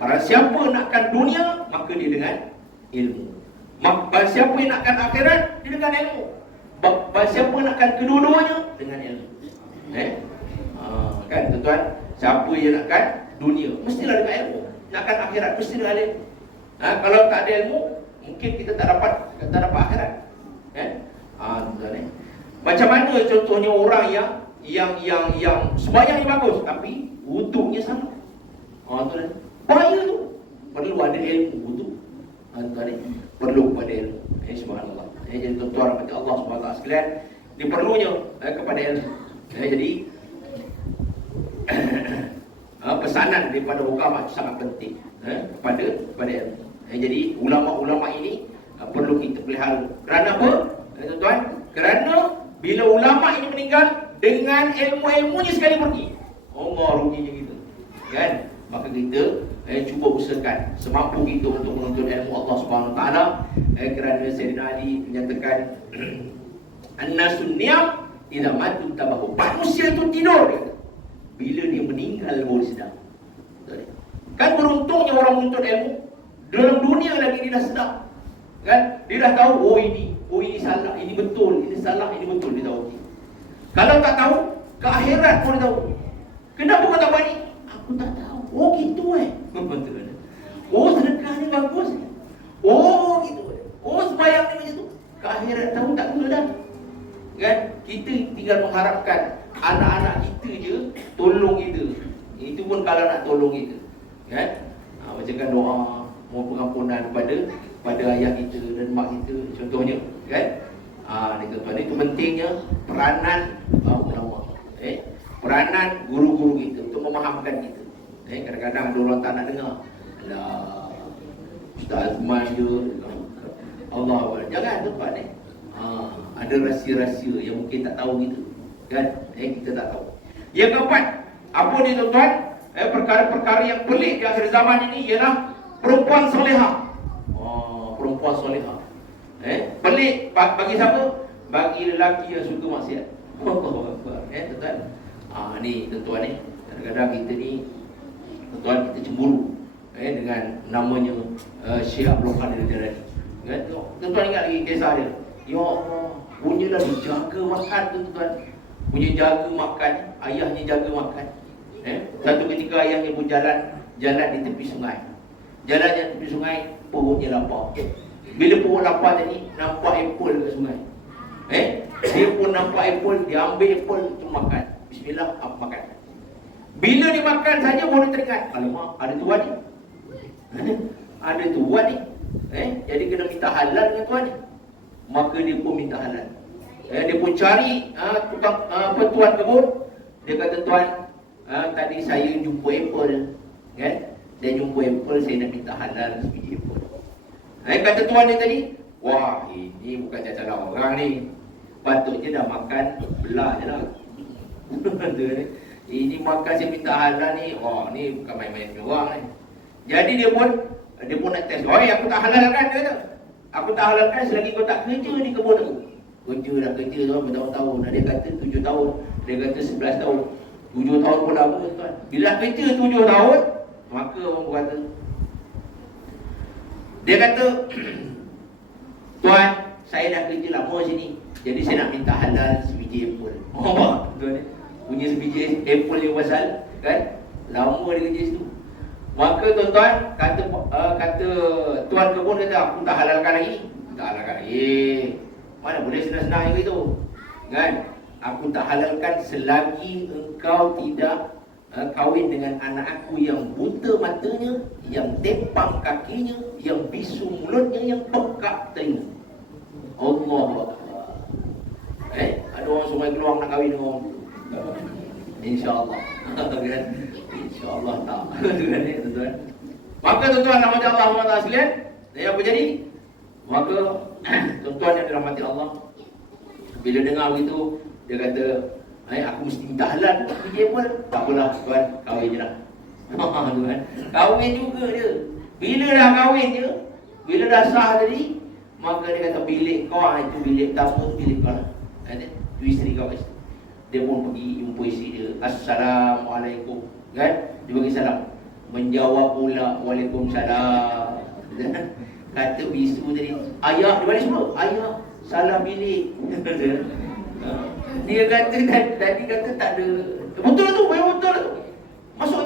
Barang siapa nakkan dunia, maka dia dengan ilmu. Barang siapa yang nakkan akhirat, dia dengan ilmu. Barang siapa nakkan kedua-duanya, dengan ilmu. Kan tuan-tuan, siapa yang nakkan dunia, mestilah dengan ilmu. Nakkan akhirat, mesti dengan ilmu. Kalau tak ada ilmu, mungkin kita tak dapat akhirat. Tuan-tuan, macam mana contohnya orang yang sembahyang ni bagus, tapi wuduknya salah. Tuan-tuan, bahaya tu. Perlu ada ilmu wuduk. Tuan-tuan, perlu pada ilmu. Subhanallah. Jadi tuan-tuan kepada Allah SWT sekalian, diperlunya kepada ilmu. Jadi pesanan daripada ulama itu sangat penting kepada ilmu. Jadi ulama-ulama ini perlu kita pelihara. Kerana apa? Tuan-tuan, kerana bila ulama ini meninggal, dengan ilmu-ilmunya sekali pergi. Allah ruginya kita. Kan? Maka kita cuba usahakan semampu kita untuk menuntut ilmu Allah Subhanahu Wa Taala, kerana Sayyidina Ali menyatakan an-nasun niyam idza matu tabahu. Manusia itu tidur bila dia meninggal baru sedar. Kan beruntungnya orang menuntut ilmu, dalam dunia lagi dia dah sedar. Kan? Dia dah tahu, oh ini salah, ini betul, ini salah, ini betul, dia tahu. Kalau tak tahu, ke akhirat pun dia tahu. Kenapa kau tak buat ni? Aku tak tahu. Oh gitu oh sedekah ni bagus. Oh gitu. Oh sembahyang ni macam tu. Ke akhirat tahu tak betul dah. Kan? Kita tinggal mengharapkan anak-anak kita je tolong kita. Itu pun kalau nak tolong kita. Kan? Bacakan doa mohon pengampunan pada ayah kita dan mak kita contohnya, kan? Ni tuan-tuan, itu pentingnya peranan peranan guru-guru kita untuk memahamkan kita. Kadang-kadang ada orang tak nak dengar. Alah, Ustaz Azman je. Allah, jangan tuan-tuan ni. Ada rahsia-rahsia yang mungkin tak tahu kita. Kan? Kita tak tahu. Yang keempat, apa ni tuan-tuan? Perkara-perkara yang pelik di akhir zaman ini ialah perempuan solehah. Perempuan solehah. Pelik bagi siapa? Bagi lelaki yang suka maksiat. Tuan-tuan. Ni tuan-tuan ni, kadang-kadang kita ni tuan-tuan kita cemburu dengan namanya Syekh Abdul Qadir Jailani. Kan? Tuan-tuan ingat lagi kisah dia. Ya Allah, punyalah dijaga makan tu tuan. Punya jaga makan, ayahnya jaga makan. Satu ketika ayahnya pun jalan di tepi sungai. Jalan di tepi sungai, perutnya lapar. Bila perut lapar tadi, nampak apple dekat sungai. Dia pun nampak apple, dia ambil apple tu makan. Bismillah, makan. Bila dia makan saja baru teringat, alamak, ada tuan ni. Ada tuan ni. Jadi kena minta halal dengan tuan ni. Maka dia pun minta halal. Dia pun cari tuan kebun. Dia kata, tuan, tadi saya jumpa apple, kan? Saya jumpa apple, saya nak minta halal sebiji apple. Kata tuan ni tadi, wah, ini bukan cara orang ni. Patutnya dah makan, belah je lah. Ini makan saya minta halal ni, wah, ni bukan main-main orang ni. Jadi dia pun nak test. Aku tak halalkan, dia kata. Aku tak halalkan selagi kau tak kerja di kebun aku. Kerja tu bertahun-tahun. Dia kata 7 tahun, dia kata 11 tahun. 7 tahun pun lama tuan. Bila kerja 7 tahun, maka orang berkata, dia kata, tuan, saya dah kerja lama sini, jadi saya nak minta halal sebiji apple. Tuan ni punya sebiji apple yang pasal, kan? Lama dia kerja situ. Maka tuan-tuan kata tuan kebun kata, aku tak halalkan lagi. Tak halalkan lagi. Mana boleh senang-senang yang itu, kan? Aku tak halalkan selagi engkau tidak kahwin dengan anak aku yang buta matanya, yang tepang kakinya, yang bisu mulutnya, yang pekak telinga. Allah. Ada orang semua keluar nak kahwin dengan orang. InsyaAllah. Kan? InsyaAllah tak. Tuan-tuan. Maka tuan-tuan rahmati Allah SWT sekalian, apa jadi? Maka tuan-tuan yang dirahmati Allah, bila dengar begitu, dia kata, aku mesti minta halal. Dia pun tak apalah tuan, kahwin je lah. Tuan, kahwin juga dia. Bila dah kahwin je, bila dah sah tadi, maka dia kata bilik kau itu bilik tamu, bilik kau lah. Tu isteri kau kat situ. Dia pun pergi jumpa isteri dia. Assalamualaikum. Kan? Dia bagi salam. Menjawab pula Waalaikumsalam. Kata bisu tadi, ayah, dia balik semua. Ayah, salah bilik. Dia kata tadi kata tak ada. Betul tu, betul tu. Masuk.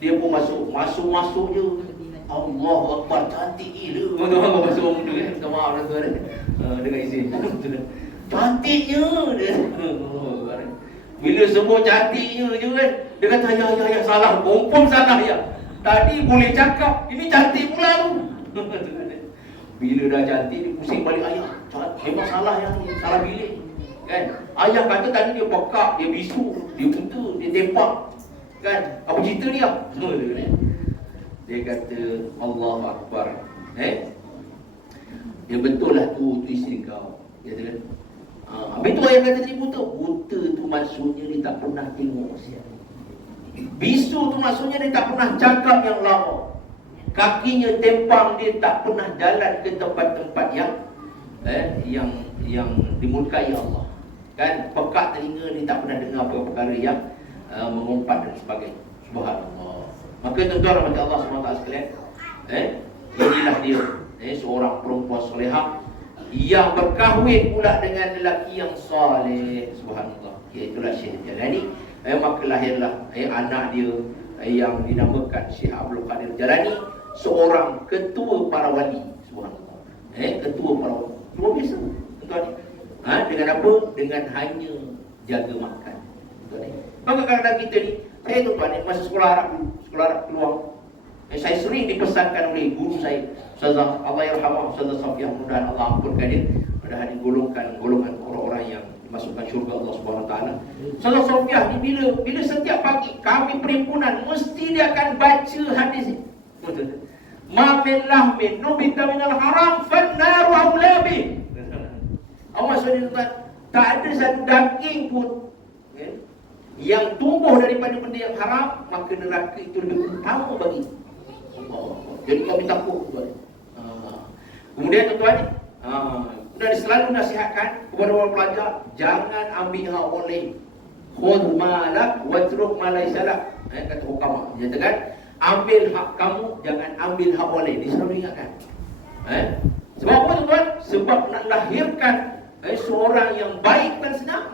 Dia pun masuk je. Allah Akbar, cantik gila. Tuan-tuan masuk muda kan. Minta maaf tuan-tuan. Dengan izin. Cantiknya dia. Bila semua cantiknya je kan, dia kata ya salah, confirm salah ya. Tadi boleh cakap, ini cantik pula tu. Bila dah cantik, dia pusing balik ayah. Memang salah yang ni, salah bilik. Kan? Ayah kata tadi dia pekak, dia bisu, dia buta, dia tempak. Kan? Apa cerita dia? Dia kata Allah Akbar. Dia betul lah tu isteri kau. Dia kata, habis tu ayah kata dia buta. Buta tu maksudnya dia tak pernah tengok siapa. Bisu tu maksudnya dia tak pernah cakap yang lama. Kakinya tempang, dia tak pernah jalan ke tempat-tempat yang dimurkai Allah. Kan, pekat telinga, dia tak pernah dengar perkara yang mengumpat dan sebagainya. Subhanallah. Maka tuan-tuan rahmat Allah SWT sekalian, inilah dia, seorang perempuan solehah yang berkahwin pula dengan lelaki yang soleh. Subhanallah. Iaitulah Syekh Jalani. Maka lahirlah anak dia yang dinamakan Syekh Abdul Qadir Jalani, seorang ketua para wali. Subhanallah. Ketua para wali. Luar biasa, tuan-tuan. Dengan apa? Dengan hanya jaga makan. Tuan-tuan. Maka kadang-kadang kita ni, saya tuan-tuan, masa sekolah Arab keluar, saya sering dipesankan oleh guru saya, Ustazah Allah Yarhamah, Ustazah Safiah, mudah-mudahan Allah ampunkan dia, mudah-mudahan golongan orang-orang yang dimasukkan syurga Allah Subhanahu Wa Taala. Ustazah Safiah ni bila setiap pagi kami perhimpunan mesti dia akan baca hadis ni. Ma min lahmin nubita minal haram fannaru aula bih. Maksudnya tuan, tak ada satu daging pun yang tumbuh daripada benda yang haram, maka neraka itu lebih utama bagi. Jadi kami takut, tuan. Kemudian tuan, sudah selalu nasihatkan kepada orang pelajar, jangan ambil hak oleh. Khudh malak watruk ma laysa lak. Kata hukama, nyatakan ambil hak kamu, jangan ambil hak oleh. Dia selalu ingatkan. Sebab apa tuan? Sebab nak lahirkan seorang yang baik dan senang.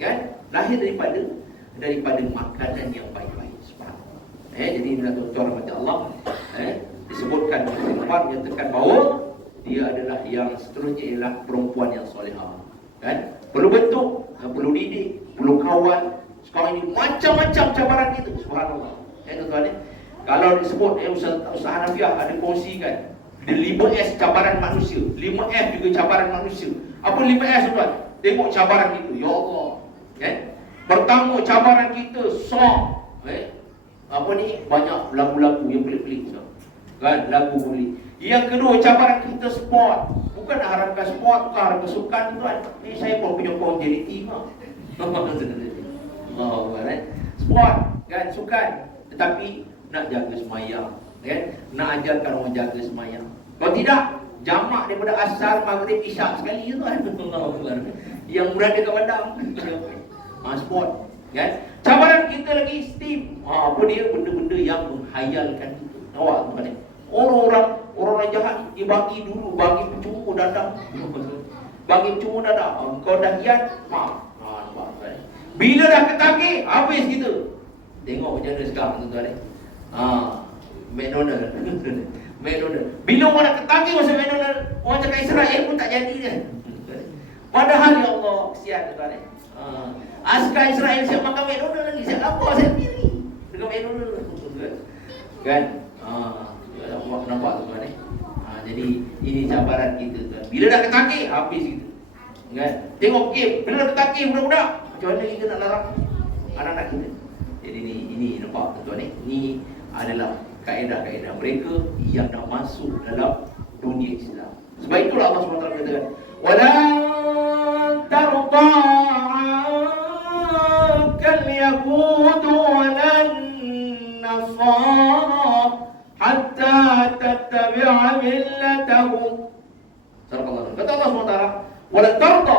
Kan? Lahir daripada makanan yang baik-baik. Subhanallah. Jadi inilah tuan-tuan rahmat Allah, disebutkan oleh Umar, menyatakan bahawa dia adalah yang seterusnya ialah perempuan yang solehah. Kan? Perlu bentuk, perlu didik, perlu kawal. Sekarang ini macam-macam cabaran kita. Subhanallah. Tuan-tuan, kalau disebut Ustaz Hanafiah ada kongsikan, ada 5S cabaran manusia, 5F juga cabaran manusia. Apa 5S tuan? Tengok cabaran kita. Ya Allah. Kan? Pertama cabaran kita song. Apa ni? Banyak lagu-lagu yang pelik-pelik. Kan? Lagu pelik. Yang kedua cabaran kita sport. Bukan nak harapkan sport, bukan harapkan sukan tuan. Ni saya pun penyokong JDT mah. Sport kan, sukan. Tetapi nak jaga semayang. Kan? Nak ajarkan orang jaga semayang. Kalau tidak, jamak daripada asar, maghrib, isyak sekali tu kan. Yang berada kat padang. Sport. Kan? Cabaran kita lagi steam. Apa dia? Benda-benda yang menghayalkan kita. Nampak tu kan? Orang-orang jahat dia bagi dulu, bagi percuma dadah. Bagi percuma dadah. Kau dah hian, maaf. Nampak kan? Bila dah ketagih, habis kita. Tengok macam mana sekarang tuan-tuan. McDonald. Bila orang nak ketagih masa McDonald, orang cakap Israel pun tak jadi dia. Padahal ya Allah, kesian tuan-tuan. Askar Israel siap makan McDonald lagi, siap lapar saya sendiri dengan McDonald. Kan? Nampak tuan-tuan. Jadi ini cabaran kita tuan. Bila dah ketagih, habis kita. Kan? Tengok game, bila dah ketagih budak-budak, macam mana kita nak larang anak-anak kita? Jadi ini nampak tuan-tuan. Ini adalah kaedah-kaedah mereka yang nak masuk dalam dunia Islam. Sebab itulah Allah SWT katakan, wala tarda kal yahud walan nasara hatta tattabi'a millatahum. Subhanallah. Kata Allah SWT, wala tarda,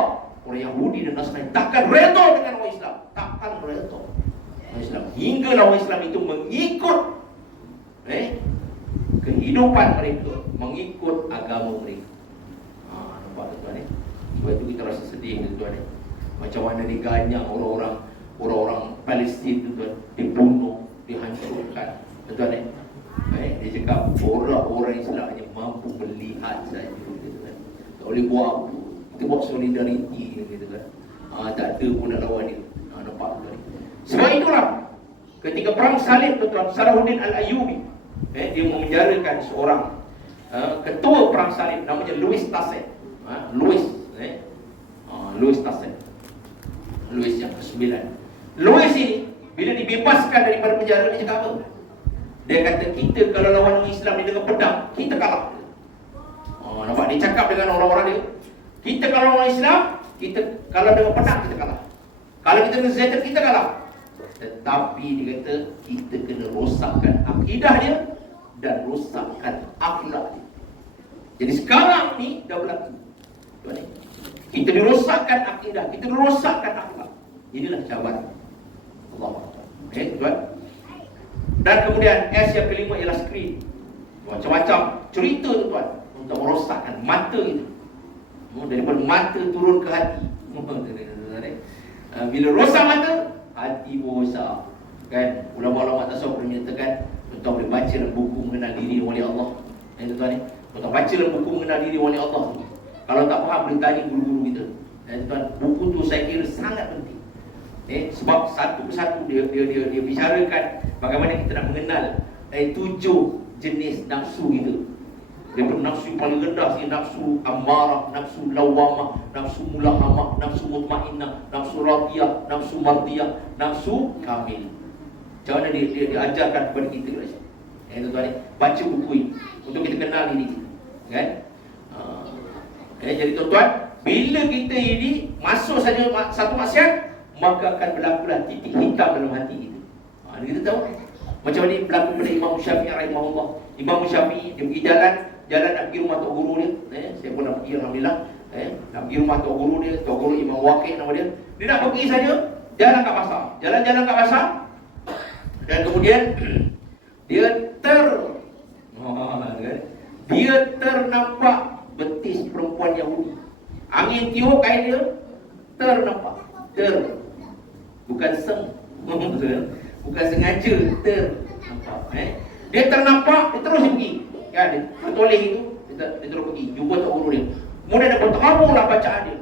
orang Yahudi dan Nasrani takkan redha dengan orang Islam. Takkan redha orang Islam. Hinggalah orang Islam itu mengikut kehidupan mereka, mengikut agama mereka. Nampak tuan-tuan. Sebab itu kita rasa sedih tuan-tuan. Macam mana diganyang orang-orang Palestin tuan, dibunuh, dihancurkan. Tuan-tuan. Dia cakap orang Islam hanya mampu melihat saja. Tak boleh buat apa. Kita buat solidariti gitu kan. Tak ada pun nak lawan dia. Nampak tuan. Sebab itulah ketika perang salib tuan, Salahuddin Al-Ayyubi dia memenjarakan seorang ketua perang salib namanya Louis Tasset. Louis Tasset. Louis yang ke-9. Louis ini bila dibebaskan daripada penjara, dia cakap apa? Dia kata kita kalau lawan orang Islam ni dengan pedang, kita kalah. Nampak dia cakap dengan orang-orang dia, kita kalau lawan Islam, kita kalau dengan pedang kita kalah. Kalau kita dengan senjata kita kalah. Tetapi dia kata kita kena rosakkan akidah dia dan rosakkan akhlak dia. Jadi sekarang ni dah berlaku. Tuan ni, kita dirosakkan akidah, kita dirosakkan akhlak. Inilah cabaran Allah. Tuan. Dan kemudian S yang kelima ialah skrin. Macam-macam cerita tu tuan untuk merosakkan mata itu. Daripada mata turun ke hati. Bila rosak mata, hati pun rosak. Kan? Ulama-ulama tasawuf menyatakan tuan boleh baca dalam buku mengenal diri oleh Allah. Tuan ni, tuan baca dalam buku mengenal diri oleh Allah. Kalau tak faham boleh tanya guru-guru kita. Tuan, buku tu saya kira sangat penting. Sebab satu persatu dia bicarakan bagaimana kita nak mengenal 7 jenis nafsu kita. Daripada nafsu paling rendah sini, nafsu ammarah, nafsu lawamah, nafsu mulahamah, nafsu mutmainnah, nafsu radiyah, nafsu mardiyah, nafsu kamil. Macam mana dia ajarkan kepada kita guys. Tuan-tuan ni, baca buku ini untuk kita kenal diri kita. Kan? Jadi tuan-tuan, bila kita ini masuk saja satu maksiat, maka akan berlakulah titik hitam dalam hati kita. Kita tahu macam ni berlaku pada Imam Syafi'i rahimahullah. Imam Syafi'i dia pergi jalan nak pergi rumah tok guru dia. Saya pun nak pergi alhamdulillah. Nak pergi rumah tok guru dia, tok guru Imam Waqi' nama dia. Dia nak pergi saja jalan kat pasar. Jalan-jalan kat pasar. Dan kemudian dia ternampak betis perempuan Yahudi. Angin tiup kain dia ternampak. Bukan bukan sengaja ternampak. Dia ternampak, dia terus pergi. Ya, dia bertoleh itu, dia terus pergi jumpa tok guru dia. Kemudian dia berteraburlah bacaan dia.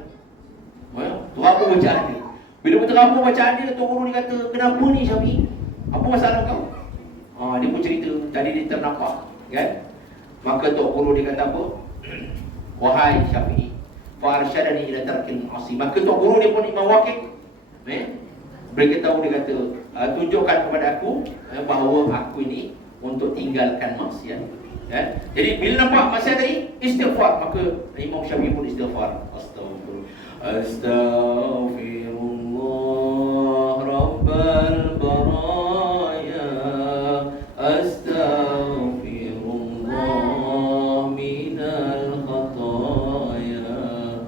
Terabur bacaan dia. Bila berterabur bacaan dia, tok guru dia kata, "Kenapa ni Syafi'i? Apa masalah kau?" Dia pun cerita, tadi dia ternampak, kan? Maka tok guru dia kata apa? "Wahai Syafi'i, farsyadani ila tarkil ma'asi." Maka tok guru dia pun Imam Waqi', beritahu dia kata, tunjukkan kepada aku bahawa aku ini untuk tinggalkan maksiat. Jadi bila nampak maksiat tadi, istighfar. Maka Imam Syafi'i pun istighfar. Astaghfirullah Rabbal baraya, astaghfirullah minal khataya,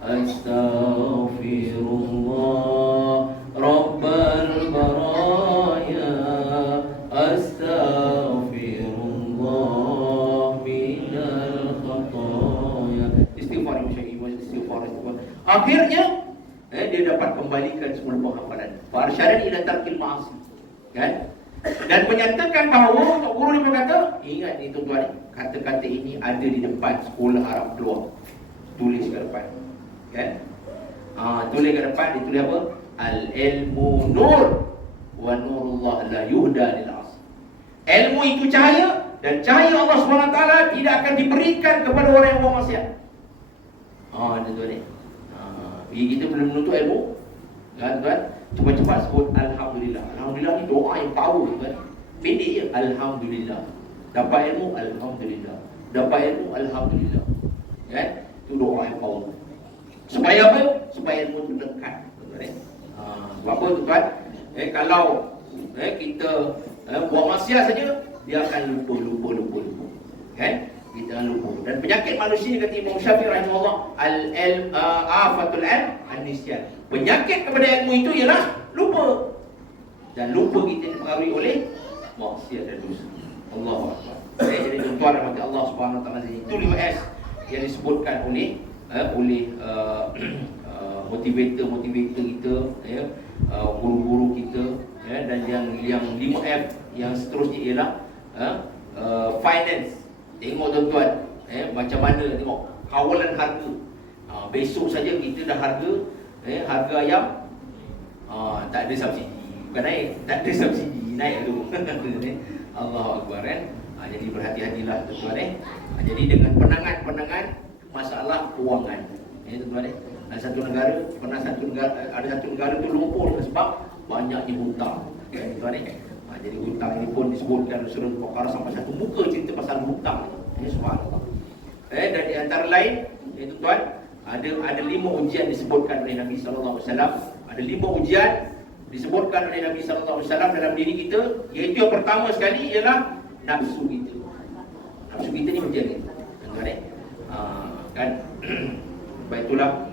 astaghfirullah Rabbal baraya, astaghfirullah minal khataya. Istighfar Imam Syafi'i, istighfar. Akhirnya dia dapat kembalikan semua hafalan. Farsyadan ila tarkil ma'asi. Kan? Dan menyatakan bahawa tok guru dia berkata, ingat ni tuan-tuan, kata-kata ini ada di depan sekolah Arab keluar. Tulis ke depan. Kan? Tulis ke depan, ditulis apa? Al-ilmu nur wa nurullah la yuhda lil as. Ilmu itu cahaya, dan cahaya Allah SWT tidak akan diberikan kepada orang yang buat maksiat. Tuan-tuan ni. Kita belum menuntut ilmu, kan tuan? Cepat-cepat sebut alhamdulillah. Alhamdulillah ni doa yang power, kan? Pendek je, alhamdulillah. Dapat ilmu, alhamdulillah. Dapat ilmu, alhamdulillah. Kan? Itu doa yang power. Supaya apa? Supaya ilmu itu dekat. Sebab apa tuan? Kalau kita buat maksiat saja, dia akan lupa. Kan? Kita lupa. Dan penyakit manusia kata Imam Syafi'i rahimahullah, afatul ilm an-nisyan. Penyakit kepada ilmu itu ialah lupa. Dan lupa kita dipengaruhi oleh maksiat dan dosa. Allahu akbar. Jadi tuan-tuan rahmat Allah Subhanahu wa taala, itu 5S yang disebutkan oleh motivator kita, guru-guru kita, dan yang 5F yang seterusnya ialah finance. Tengok tuan-tuan, macam mana tengok kawalan harga. Besok saja kita dah harga ayam tak ada subsidi. Bukan naik, tak ada subsidi, naik dulu. Allahu akbar, kan? Jadi berhati-hatilah tuan-tuan. Jadi dengan penangan masalah kewangan. Tuan-tuan, ada satu negara tu lumpuh sebab banyaknya hutang. Tuan-tuan, jadi hutang ini pun disebutkan surah Al-Baqarah sampai satu muka cerita pasal hutang. Subhanallah. Dan di antara lain, tuan-tuan, ada 5 ujian disebutkan oleh Nabi sallallahu alaihi wasallam. Ada 5 ujian disebutkan oleh Nabi sallallahu alaihi wasallam dalam diri kita, iaitu yang pertama sekali ialah nafsu kita. Nafsu kita ni macam ni, tuan-tuan kan. Baik itulah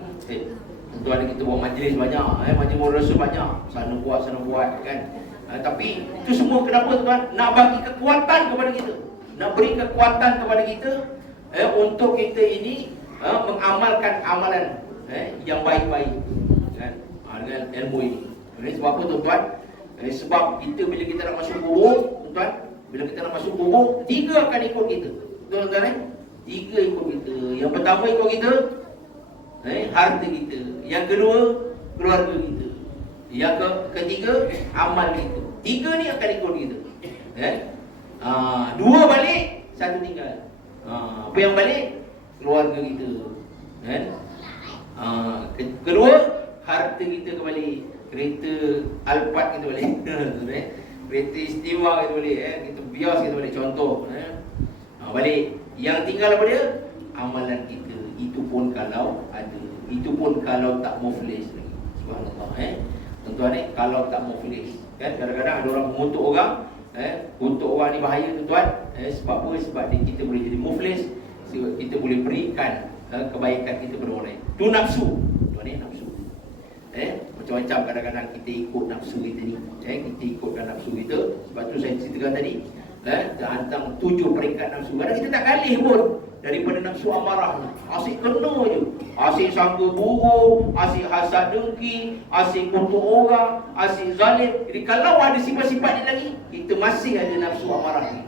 tuan kita buat majlis banyak, majlis rasul banyak, sana buat kan. Tapi itu semua kenapa tuan? Nak bagi kekuatan kepada kita, nak beri kekuatan kepada kita untuk kita ini mengamalkan amalan yang baik-baik kan, dengan ilmu ini. Sebab apa tuan-tuan? Sebab kita bila kita nak masuk kubur, tuan-tuan, bila kita nak masuk kubur, 3 akan ikut kita. Tuan-tuan 3 ikut kita. Yang pertama ikut kita, harta kita. Yang kedua, keluarga kita. Yang ketiga, amal kita. 3 ni akan ikut kita. 2 balik, 1 tinggal. Apa yang balik? Keluarga kita. Kedua, harta kita kembali. Kereta Alphard kita balik. Kereta istimewa kita balik. Kita bias kita balik. Contoh. Balik. Yang tinggal apa dia? Amalan kita. Itu pun kalau ada. Itu pun kalau tak muflis lagi. Subhanallah. Tuan-tuan kalau tak muflis. Kan kadang-kadang ada orang mengutuk orang. Untuk orang ni bahaya tuan-tuan. Sebab apa? Sebab kita boleh jadi muflis. Kita boleh berikan kebaikan kita kepada orang lain. Itu nafsu. Tuan nafsu. Macam-macam kadang-kadang kita ikut nafsu kita ni. Kita ikutkan nafsu kita. Sebab tu saya ceritakan tadi. Tentang 7 peringkat nafsu. Kadang kita tak kalih pun daripada nafsu amarah ni. Asyik kena je. Asyik sangka buruk, asyik hasad dengki, asyik kutuk orang, asyik zalim. Jadi kalau ada sifat-sifat ni lagi, kita masih ada nafsu amarah ni.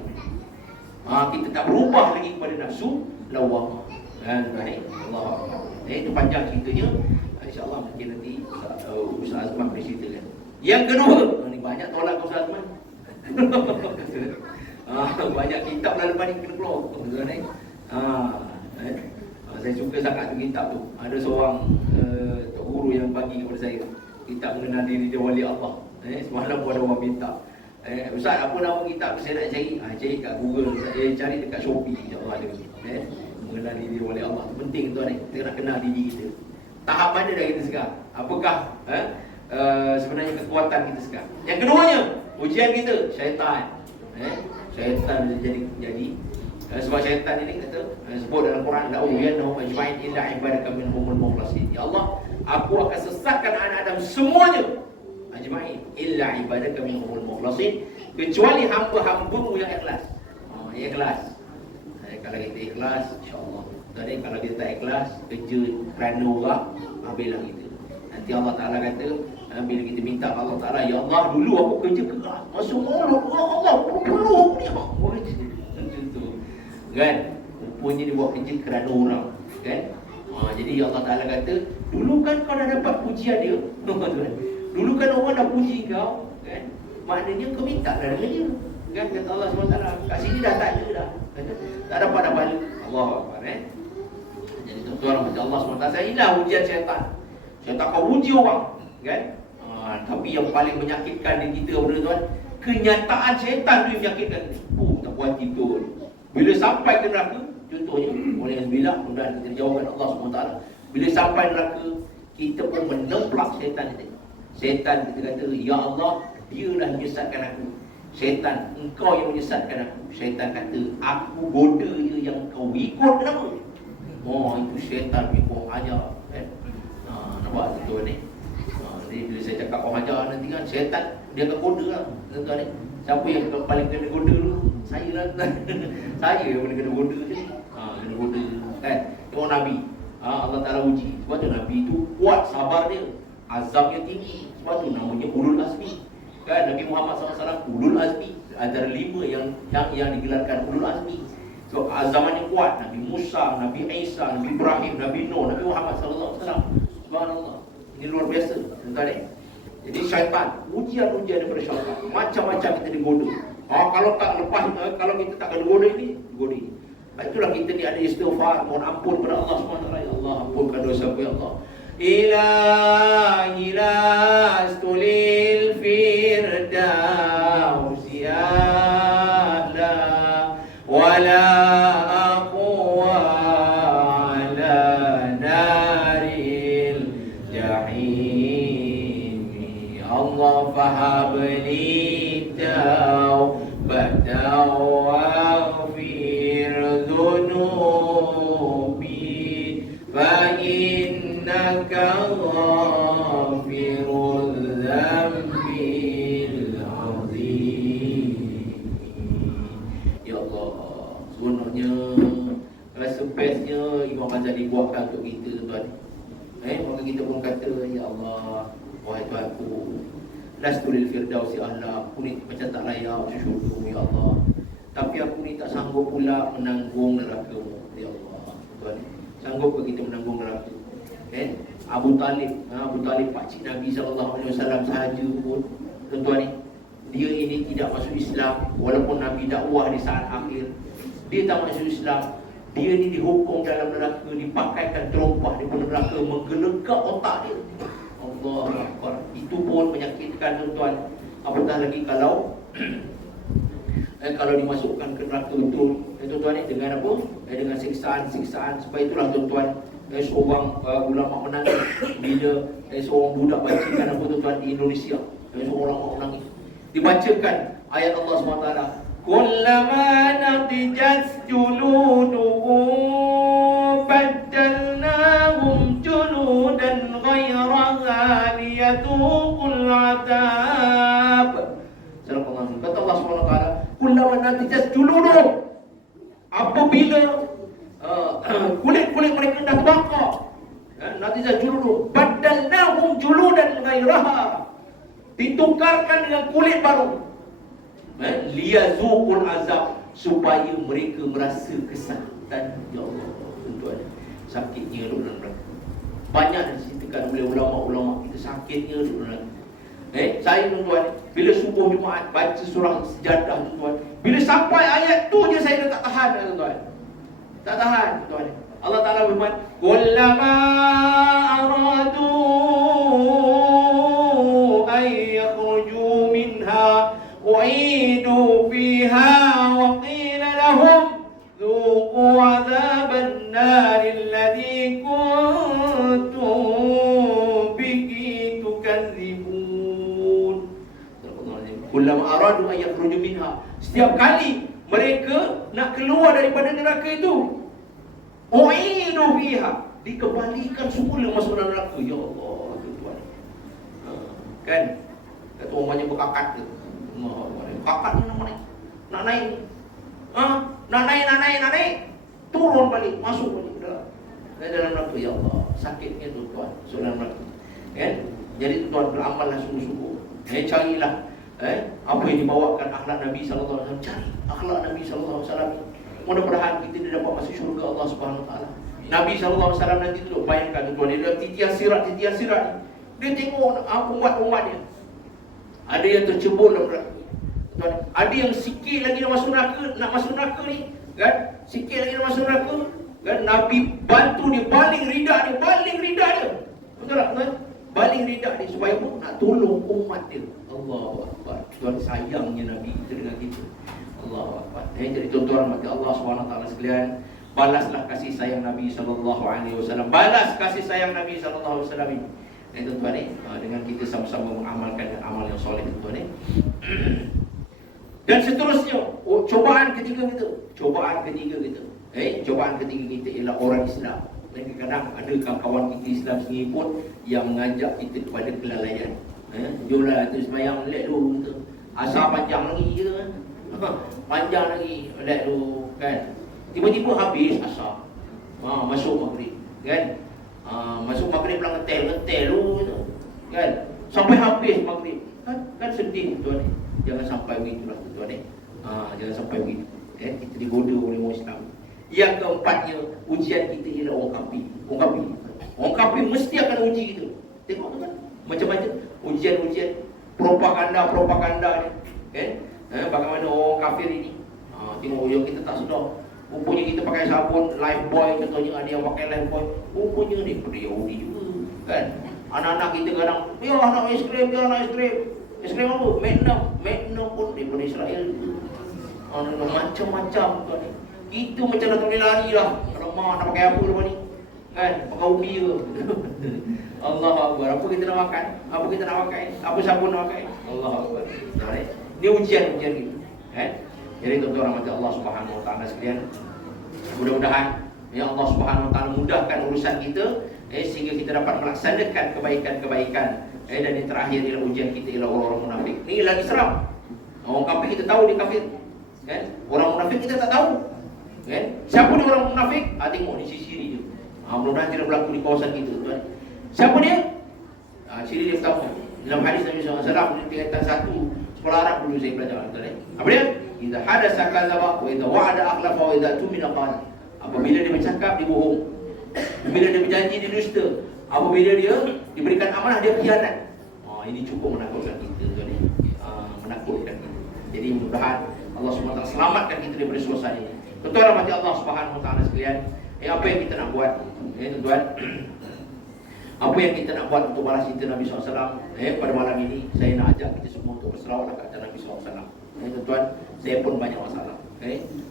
Kita tak berubah lagi kepada nafsu lawamah. Allah. Itu panjang ceritanya. InsyaAllah mungkin nanti Ustaz Azman boleh ceritakan. Yang kedua, ni banyak tolak Ustaz Azman. Banyak kitab lah lepas ni kena keluar. Saya suka sangat tu kitab tu. Ada seorang tok guru yang bagi kepada saya kitab mengenal diri dia wali Allah. Semalam pun ada orang minta. Ustaz, apa nama kitab saya nak cari? Cari kat Google, cari dekat Shopee, insya-Allah ada. Mengenal diri wali Allah. Penting tuan ni, kita nak kenal diri kita. Tahap mana dah kita sekarang? Apakah sebenarnya kekuatan kita sekarang? Yang keduanya, ujian kita, syaitan. Syaitan jadi sebab syaitan ini kata sebut dalam Quran, la uyanahum ajma'in illa ibadaka minhumul mukhlasin. Ya Allah, aku akan sesatkan anak Adam semuanya ajma'in illa ibadaka minhumul mukhlasin, kecuali hamba-hambamu yang ikhlas. Ikhlas. Kalau kita ikhlas, insya-Allah. Tadi kalau kita tak ikhlas, kerja kerana orang, habislah kita. Nanti Allah Taala kata, bila kita minta Allah Taala, ya Allah, dulu aku kerja keras, masuk mulut Allah, aku perlu aku ni. Macam tu. Kan? Rupanya dia buat kerja kerana orang. Kan? Jadi Allah Taala kata, dulu kan kau dah dapat pujian dia. Dulu kan orang dah puji kau, kan? Maknanya kau minta dah dengan dia. Kan kata Allah SWT, kat sini dah tak ada dah. Tak dapat dah pahala. Allah Akbar. Jadi tuan-tuan macam Allah SWT, saya inilah ujian syaitan. Syaitan kau uji orang, kan? Tapi yang paling menyakitkan di kita, tuan, kenyataan syaitan tu yang menyakitkan. Tak puas hati. Bila sampai ke neraka, contohnya oleh Bila, kemudian kita dijawabkan Allah SWT. Bila sampai neraka, kita pun menemplak syaitan itu. Syaitan kita kata, ya Allah, dia dah menyesatkan aku. Syaitan, engkau yang menyesatkan aku. Syaitan kata, aku goda je yang kau ikut kenapa? Itu syaitan ikut ajar. Nampak tuan ni? Jadi bila saya cakap orang ajar nanti kan, syaitan dia akan goda lah. Tuan ni, siapa yang paling kena goda dulu? Saya lah. Saya yang paling kena goda je. Kena goda kan? Tengok Nabi, Allah Ta'ala uji. Sebab tu Nabi tu kuat sabar dia, azamnya tinggi. Sebab tu namanya Ulul Azmi. Kan Nabi Muhammad SAW Ulul Azmi, antara 5 yang digelarkan Ulul Azmi. So azamannya kuat. Nabi Musa, Nabi Isa, Nabi Ibrahim, Nabi Nuh, Nabi Muhammad SAW. Subhanallah. Ini luar biasa. Tuan-tuan. Jadi syaitan, ujian-ujian daripada syaitan, macam-macam kita digoda. Kalau tak lepas, kalau kita tak kena goda ini, goda ini. Itulah kita ni ada istighfar, mohon ampun kepada Allah SWT. Ya Allah, ampunkan dosa aku ya Allah. Ilahi lastulil firdaus ya'la wala aqwa ala naril jahim. Allah Ya Allah, seronoknya, rasa bestnya Imam Ghazali buatkan untuk kita tuan. Maka kita pun kata, ya Allah, wahai Tuhanku, lastu lil firdausi ahla, aku ni macam tak layak syurga ya Allah. Tapi aku ni tak sanggup pula menanggung neraka-Mu ya Allah. Tuan, sanggup ke kita menanggung neraka? Abu Talib pakcik Nabi SAW sahaja pun, tuan-tuan ni, dia ini tidak masuk Islam walaupun Nabi dakwah di saat akhir. Dia tak masuk Islam. Dia ni dihukum dalam neraka, dipakaikan terompah di neraka, menggelegak otak dia. Allah Akbar. Itu pun menyakitkan tuan-tuan. Apatah lagi kalau kalau dimasukkan ke neraka betul, tuan-tuan ni, dengan apa? Dengan siksaan. Sebab itulah tuan-tuan, seorang ulama menangis bila seorang budak bacakan apa tuan-tuan di Indonesia. Seorang ulama menangis. Dibacakan ayat Allah SWT. Kullama natijat juluduhum baddalnahum juludan ghairaha liyatuqul adab. Kata Allah SWT, kullama natijat juluduhum, apabila kulit-kulit mereka dah terbakar, natijat juluduhum baddalnahum juludan ghairaha, ditukarkan dengan kulit baru, liyazuqul azab, supaya mereka merasa kesakitan. Ya Allah, tuan-tuan, sakitnya duduk dalam neraka. Banyak diceritakan oleh ulama-ulama kita sakitnya duduk dalam neraka. Saya tuan-tuan, bila subuh Jumaat baca surah Sejadah tuan-tuan, bila sampai ayat tu je saya dah tak tahan tuan-tuan. Tak tahan tuan-tuan. Allah Ta'ala berfirman, kullama aradu u'idu fiha wa qila lahum dhuqu adhaban nari alladhi kuntum bihi tukadzibun. Kullama aradu an yakhruju minha, setiap kali mereka nak keluar daripada neraka itu, u'idu fiha, dikembalikan semula masuk dalam neraka. Ya Allah, tuan-tuan. Kan kata orang banyak berkakat tu. Kakak ni nak naik, nak naik, turun balik, masuk balik dalam neraka. Ya Allah, sakitnya tuan-tuan, dalam neraka. Jadi tuan beramallah sungguh-sungguh. Carilah apa yang dibawakan akhlak Nabi SAW. Cari akhlak Nabi SAW. Mudah-mudahan kita dapat masuk syurga Allah Subhanahu Wa Taala. Nabi SAW nanti duduk, bayangkan tuan, dia titiah sirat ni. Dia tengok umat-umat dia. Ada yang tercebur dalam neraka. Ada yang sikit lagi nak masuk neraka ni, kan? Sikit lagi nak masuk neraka, kan? Nabi bantu dia, baling ridak dia. Betul tak, tuan? Baling ridak dia supaya apa? Nak tolong umat dia. Allahu Akbar. Tuan, sayangnya Nabi kita dengan kita. Allahu Akbar. Jadi tuan-tuan mati Allah SWT sekalian, balaslah kasih sayang Nabi SAW. Balas kasih sayang Nabi SAW ini. Tuan-tuan ni, dengan kita sama-sama mengamalkan amal yang soleh, tuan-tuan ni. Dan seterusnya, cobaan ketiga kita. Cobaan ketiga kita ialah orang Islam. Kadang-kadang ada kawan kita Islam sendiri pun yang mengajak kita kepada kelalaian. Jomlah tu sembahyang, let dulu kita. Asal panjang lagi je kan. Panjang lagi, let dulu kan. Tiba-tiba habis asar. Masuk maghrib kan. Masuk maghrib pulang ngetel dulu kan. Sampai habis maghrib. Kan sedih tuan ni. Jangan sampai begitulah tuan ni. Jangan sampai begitu. Kita digoda oleh orang Islam. Yang keempatnya, ujian kita ialah orang kafir. Orang kafir mesti akan uji kita. Tengok tu kan, macam-macam ujian propaganda ni. Bagaimana orang kafir ini. Tengok yang kita tak sedar. Rupanya kita pakai sabun Lifebuoy, contohnya ada yang pakai Lifebuoy. Rupanya ni pada Yahudi juga kan. Anak-anak kita kadang, nak es krim. Es krim apa? Magnum pun daripada Israel. Macam-macam tuan ni. Itu macam nak boleh lari lah. Alamak, nak pakai apa lepas ni? Kan? Pakai ubi ke? Allah Akbar. Apa kita nak makan? Apa sabun nak pakai? Allah Akbar. Ini ujian kita. Jadi tuan-tuan rahmat Allah Subhanahu Wa Taala sekalian, mudah-mudahan ya Allah Subhanahu Wa Taala mudahkan urusan kita sehingga kita dapat melaksanakan kebaikan-kebaikan. Dan yang terakhir ialah ujian kita ialah orang-orang munafik. Ni lagi seram. Orang kafir kita tahu dia kafir. Kan? Orang munafik kita tak tahu. Kan? Siapa dia orang munafik? Tengok di sisi dia. Mudah-mudahan tidak berlaku di kawasan kita, tuan. Siapa dia? Ciri dia pertama. Dalam hadis Nabi SAW, di tingkatan 1 sekolah Arab dulu saya belajar, tuan. Apa dia? Idza hadasa kadzaba wa idza wa'ada akhlafa wa idza tumina qala. Apabila dia bercakap, dia bohong. Apabila dia berjanji, dia dusta. Apabila dia diberikan amanah, dia khianat. Ini cukup menakutkan kita, tuan. Menakutkan kita. Jadi mudah-mudahan Allah SWT selamatkan kita daripada suasana ini. Tuan-tuan rahmati Allah Subhanahu Wa Taala sekalian. Apa yang kita nak buat? Tuan-tuan, apa yang kita nak buat untuk balas cinta Nabi SAW? Pada malam ini saya nak ajak kita semua untuk berselawat dekat Nabi SAW. Tuan-tuan, saya pun banyak masalah.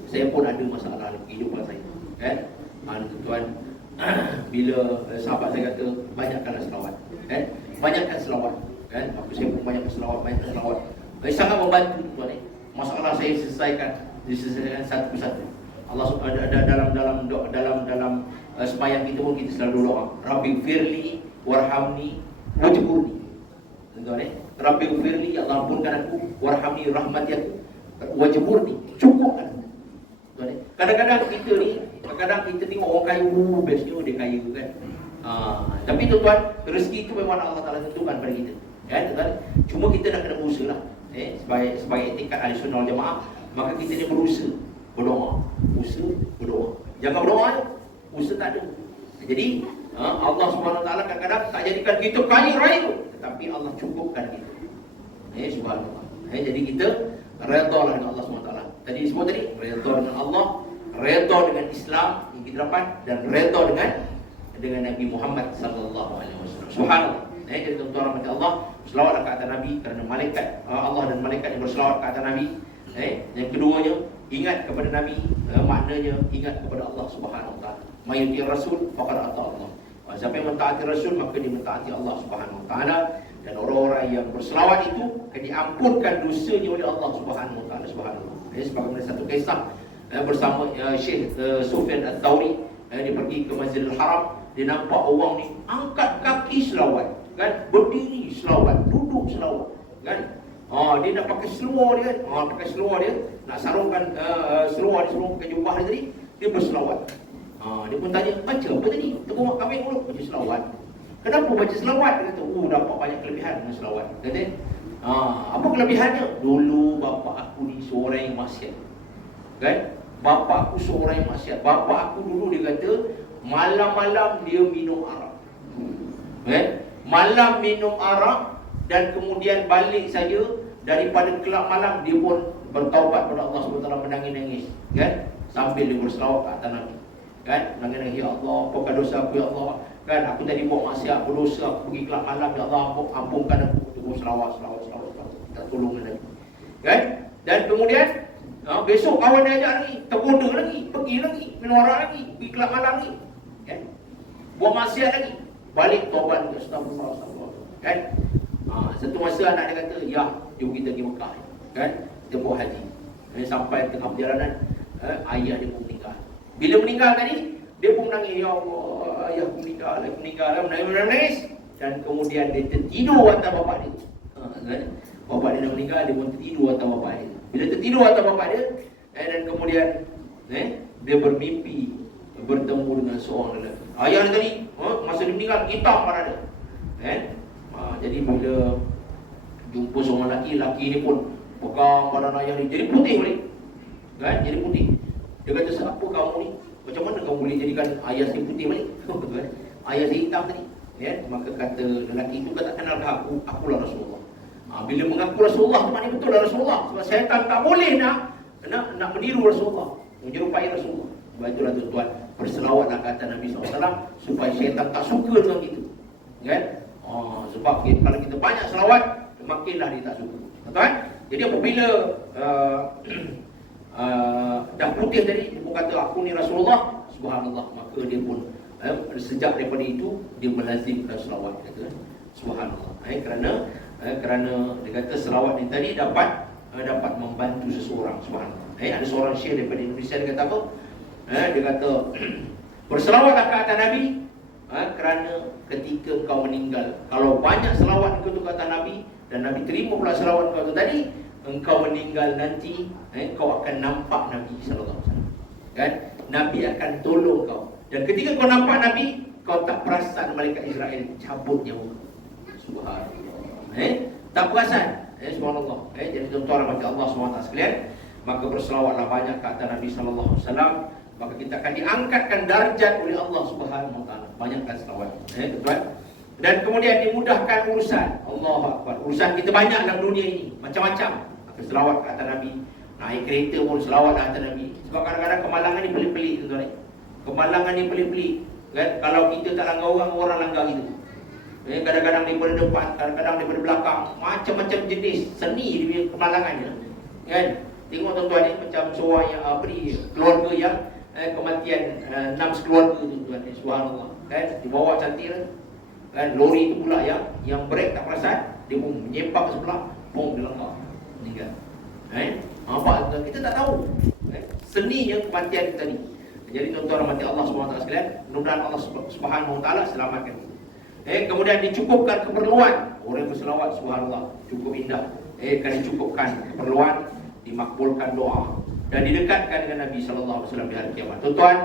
Saya pun ada masalah dalam kehidupan saya. Tuan-tuan, bila sahabat saya kata banyakkanlah selawat. Banyakkan selawat. Aku saya pun banyakkan selawat. Sangat membantu, tuan. Masalah saya diselesaikan satu persatu. Allah dalam sembahyang kita pun kita selalu doa, Rabbi firli warhamni wajburni. Tuan, Rabbi firli, ya Allah ampunkan aku, warhamni rahmati aku, wajburni, cukupkan. Tuan, kadang-kadang kita tengok orang kaya, bestnya dia kaya kan. Tapi tuan, rezeki itu memang Allah Taala tentukan pada kita. Tuan, cuma kita nak kena berusaha lah. Sebagai etikat ahli sunnah wal jamaah, maka kita ni berusaha berdoa. Jangan berdoa je, usaha tak ada. Jadi Allah Subhanahu Wa Taala kadang-kadang tak jadikan kita kaya raya, tetapi Allah cukupkan kita. Subhanallah. Jadi kita redha dengan Allah Subhanahu Wa Taala. Tadi semua redha dengan Allah, redha dengan Islam yang kita dapat, dan redha dengan Nabi Muhammad sallallahu alaihi wasallam. Subhanallah. Jadi tuan-tuan rahmati Allah, selawatlah ke atas Nabi, kerana malaikat Allah dan malaikat yang berselawat ke atas Nabi. Yang keduanya, ingat kepada Nabi, maknanya ingat kepada Allah Subhanahu Wa Taala. Mayuti Rasul faqad ata Allah. Siapa yang mentaati Rasul, maka dia mentaati Allah Subhanahu Wa Taala. Dan orang-orang yang berselawat itu akan diampunkan dosanya oleh Allah Subhanahu Wa Taala. Subhanallah. Sebagaimana satu kisah bersama Syekh Sufyan Ats-Tsauri, dia pergi ke Masjidil Haram, dia nampak orang ni angkat kaki selawat, kan, berdiri selawat, duduk selawat, kan. Dia nak pakai seluar dia, pakai seluar dia, nak sarungkan seluar dia, sarungkan jubah dia tadi, dia berselawat. Dia pun tanya, baca apa tadi? Tengok kami dulu, baca selawat. Kenapa baca selawat? Dia kata, dapat banyak kelebihan dengan selawat. Kata, apa kelebihannya? Dulu bapa aku ni seorang yang maksiat, kan? Bapa aku seorang yang maksiat. Bapa aku dulu, dia kata, malam-malam dia minum arak, kan? Malam minum arak, dan kemudian balik saja daripada kelab malam, dia pun bertaubat kepada Allah SWT, menangis-nangis, kan? Sambil dia berselawat ke atas Nabi, kan? Nangis-nangis, ya Allah, apakah dosa aku, ya Allah, kan? Aku tadi buat maksiat, berdosa, aku pergi kelab malam, ya Allah, ampunkan aku. Terus selawat, tak tolong Nabi, kan? Dan kemudian besok kawan dia ajak lagi, tergoda lagi, pergi lagi, minum arak lagi, pergi kelab malam lagi, kan? Buat maksiat lagi, balik taubat, astagfirullah, kan? Satu masa anak dia kata, ya, jom kita pergi Mekah, kan? Kita buat haji. Sampai tengah perjalanan, ayah dia pun meninggal. Bila meninggal tadi, dia pun menangis, ya Allah, ayah aku meninggal, menangis. Dan kemudian dia tertidur atas bapak dia, kan? Bapak dia dah meninggal, dia pun tertidur atas bapak dia. Bila tertidur atas bapak dia, dan kemudian dia bermimpi bertemu dengan seorang lelaki. Ayah dia tadi, masa dia meninggal, hitam pada dia, kan? Jadi bila jumpa seorang lelaki ni pun pegang badan ayah ni, jadi putih balik, kan? Jadi putih. Dia kata, siapa kamu ni? Macam mana kamu boleh jadikan ayah saya putih balik? Ayah saya hitam tadi, kan? Maka kata lelaki itu, kata, kenalkah aku? Akulah Rasulullah. Bila mengaku Rasulullah, maknanya betul lah Rasulullah. Sebab syaitan tak boleh nak meniru Rasulullah, menyerupai Rasulullah. Sebab itulah tuan-tuan, berselawatlah kata Nabi SAW supaya syaitan tak suka dengan kita, kan? Sebab kalau kita banyak selawat, makinlah dia tak suka, kan? Jadi apabila dah putih tadi, dia pun kata, aku ni Rasulullah, subhanallah, maka dia pun sejak daripada itu dia melazimkan selawat, kata subhanallah. Kerana dia kata selawat ni tadi dapat membantu seseorang, subhanallah. Ada seorang syekh daripada Indonesia, dia kata apa? Dia kata, berselawatlah ke atas Nabi, kerana ketika kau meninggal, kalau banyak selawat kau tu kata Nabi, dan Nabi terima pula selawat kau tu tadi, engkau meninggal nanti, kau akan nampak Nabi sallallahu alaihi wasallam. Kan? Nabi akan tolong kau. Dan ketika kau nampak Nabi, kau tak perasan malaikat Israel cabut nyawa. Subhanallah. Tak perasan. Subhanallah. Jadi tuan-tuan rahmat Allah SWT sekalian, maka berselawatlah banyak ke atas Nabi sallallahu alaihi wasallam, maka kita akan diangkatkan darjat oleh Allah Subhanahu wa taala. Banyakkan selawat. Tuan. Dan kemudian dimudahkan urusan. Allahu akbar. Urusan kita banyak dalam dunia ini, macam-macam. Selawat ke atas Nabi. Naik kereta pun selawat ke atas Nabi. Sebab kadang-kadang kemalangan ni pelik-pelik tuan-tuan. Kemalangan ni pelik-pelik. Kan? Kalau kita tak langgar orang, orang langgar kita. Kadang-kadang daripada depan, kadang-kadang daripada belakang, macam-macam jenis seni dia punya kemalangannya. Kan? Tengok tuan-tuan ni macam seorang yang keluarga yang kematian 6 keluarga tu tuan. Subhanallah. Kan? Dibawa cantik lah. Kan? Lori tu pula yang brake tak perasan, dia pun menyempak sebelah, pun dia langgar. Meninggal. Apa kita tak tahu. Seninya kematian kita ni. Jadi tuan-tuan rahmati Allah SWT sekalian, mudah-mudahan Allah Subhanahu wa taala selamatkan. Kemudian dicukupkan keperluan. Orang yang berselawat subhanallah cukup indah. Akan dicukupkan keperluan, dimakbulkan doa dan didekatkan dengan Nabi sallallahu alaihi wasallam di hari kiamat. Tuan-tuan,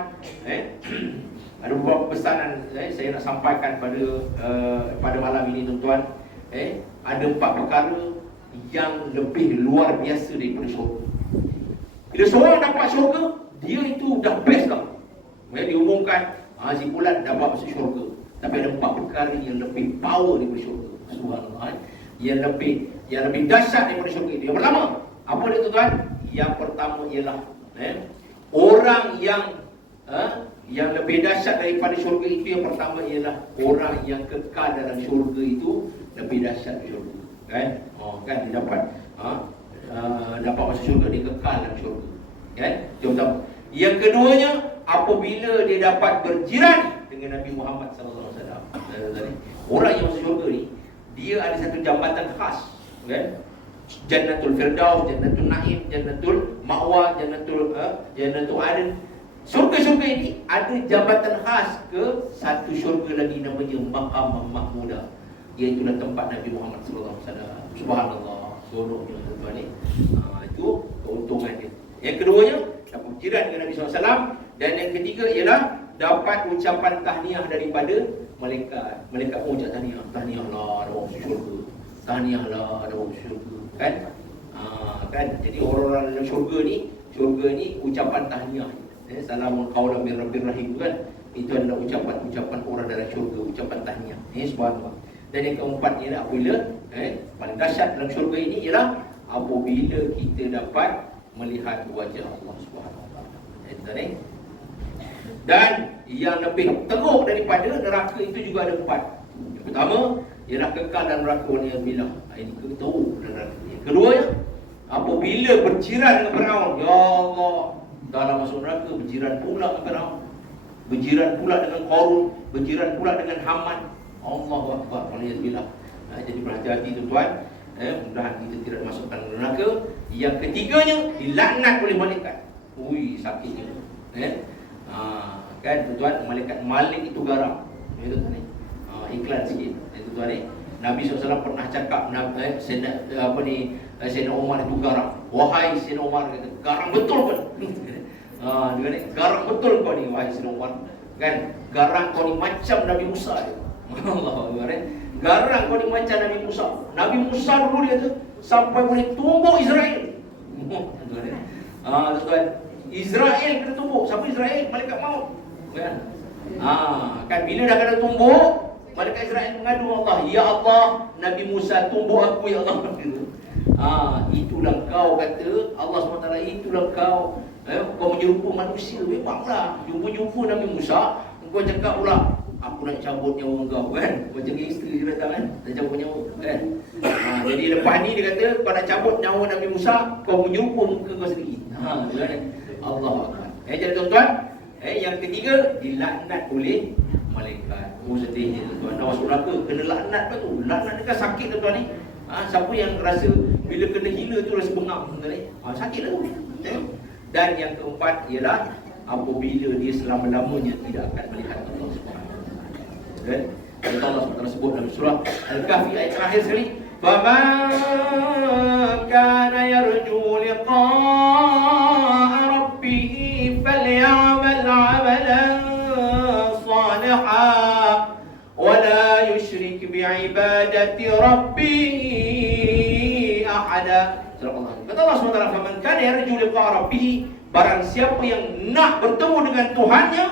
ada beberapa pesanan saya nak sampaikan pada malam ini tuan-tuan. Ada 4 perkara yang lebih luar biasa daripada syurga. Bila seorang dapat syurga, dia itu dah best dah. Diumumkan si fulan dapat masuk syurga. Tapi ada 4 perkara yang lebih power daripada syurga. Subhanallah. Yang lebih dahsyat daripada syurga itu. Yang pertama, apa dia tuan-tuan? Yang pertama ialah orang yang lebih dahsyat daripada syurga itu, yang pertama ialah orang yang kekal dalam syurga itu lebih dahsyat dari syurga. Kan? Kan dia dapat dapat masuk syurga, dia kekal dalam syurga. Kan? Yang pertama. Yang keduanya, apabila dia dapat berjiran dengan Nabi Muhammad sallallahu alaihi wasallam. Orang yang masuk syurga ni, dia ada satu jambatan khas, kan? Jannatul Firdaus, Jannatul Naim, Jannatul Ma'wa, Jannatul Adn. Syurga-syurga ini ada jambatan khas ke satu syurga lagi namanya Maqam Mahmudah. Iaitulah tempat Nabi Muhammad sallallahu alaihi wasallam. Subhanallah, seronoknya tuan-tuan ni. Itu keuntungan dia. Yang keduanya, dapat berjiran dengan Nabi sallallahu alaihi wasallam, dan yang ketiga ialah dapat ucapan tahniah daripada malaikat. Malaikat pun ucap tahniah. Tahniahlah ada orang masuk syurga. Tahniahlah ada orang masuk syurga. Kan? Kan? Jadi orang-orang dalam syurga ni ucapan tahniah. Salamun qaulan min rabbir rahim kan? Itu adalah ucapan orang dalam syurga, ucapan tahniah. Subhanallah. Dan yang keempat ialah apabila paling dahsyat dalam syurga ini ialah apabila kita dapat melihat wajah Allah Subhanahu wa taala. Dan yang lebih teruk daripada neraka itu juga ada 4. Yang pertama ialah kekal dalam neraka waliyadzubillah. Ini teruk dalam neraka. Yang keduanya, apabila berjiran dengan Firaun, ya Allah, dalam masuk neraka berjiran pula dengan Firaun, berjiran pula dengan Qarun, berjiran pula dengan Haman. Allahu akbar, waliyadzubillah. Jadi berhati-hati tuan-tuan. Mudah-mudahan kita tidak masukkan neraka. Yang ketiganya, dilaknat oleh malaikat. Ui, sakitnya. Kan tuan-tuan, malaikat Malik itu garang. Tuan-tuan ni. Iklan sikit. Tuan-tuan ni. Nabi SAW pernah cakap Sayyidina Umar itu garang. Wahai Sayyidina Umar, kata, garang betul pun. Dia kata, garang betul kau ni wahai Sayyidina Umar. Kan, garang kau ni macam Nabi Musa dia. Allah, garang kau ni macam Nabi Musa. Nabi Musa dulu dia tu sampai boleh tumbuk Israel. Tuan-tuan, Israel kena tumbuk. Siapa Israel? Malaikat maut. Kan? Kan bila dah kena tumbuk, malaikat Israel mengadu Allah, ya Allah, Nabi Musa tumbuk aku ya Allah. Itulah kau, kata Allah SWT, itulah kau. Kau menyerupa manusia. Memanglah jumpa-jumpa Nabi Musa, kau cakap pula aku nak cabut nyawa kau, kan? Macam isteri dia datang kan, nak cabut nyawa, kan? Jadi lepas ni dia kata, kau nak cabut nyawa Nabi Musa, kau menyerupa muka kau sendiri. Allah Akbar. Jadi tuan-tuan, yang ketiga, dilaknat oleh malaikat. Sedihnya tuan-tuan, nak masuk neraka kena laknat apa tu? Laknat ni kan sakit tuan-tuan ni. Siapa yang rasa bila kena hina tu rasa bengang tuan-tuan ni? Sakit lah tu. Dan yang keempat ialah apabila dia selama-lamanya tidak akan melihat Allah Subhanahu wa taala. Allah SWT sebut dalam surah Al-Kahfi ayat terakhir sekali, faman kana yarju liqa'a rabbih falyamal 'amalan salihan wa la yusyrik bi'ibadati rabbih ahada. Kata Allah SWT, faman kana yarju liqa'a rabbih, barang siapa yang nak bertemu dengan Tuhannya,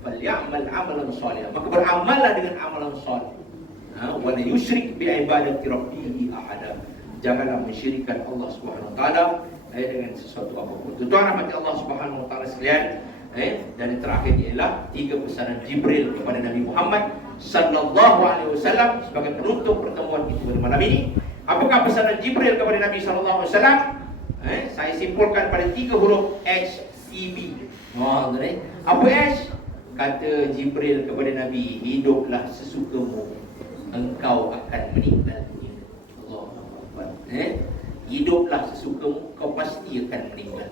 falyamal 'amalan salihan, maka beramallah dengan amalan salih. Wa la yusyrik bi'ibadati rabbih ahada. Janganlah mensyirikkan Allah Subhanahu wa taala dengan sesuatu apapun. Tuan rahmat Allah Subhanahu wa taala sekalian, dan yang terakhir ialah 3 pesanan Jibril kepada Nabi Muhammad sallallahu alaihi wasallam sebagai penutup pertemuan kita pada malam ini. Apakah pesanan Jibril kepada Nabi sallallahu alaihi wasallam? Saya simpulkan pada 3 huruf HCB. Apa H? Kata Jibril kepada Nabi, hiduplah sesukamu, engkau akan meninggal dunia. Allahu Akbar. Hiduplah sesukamu, kau pasti akan meninggal.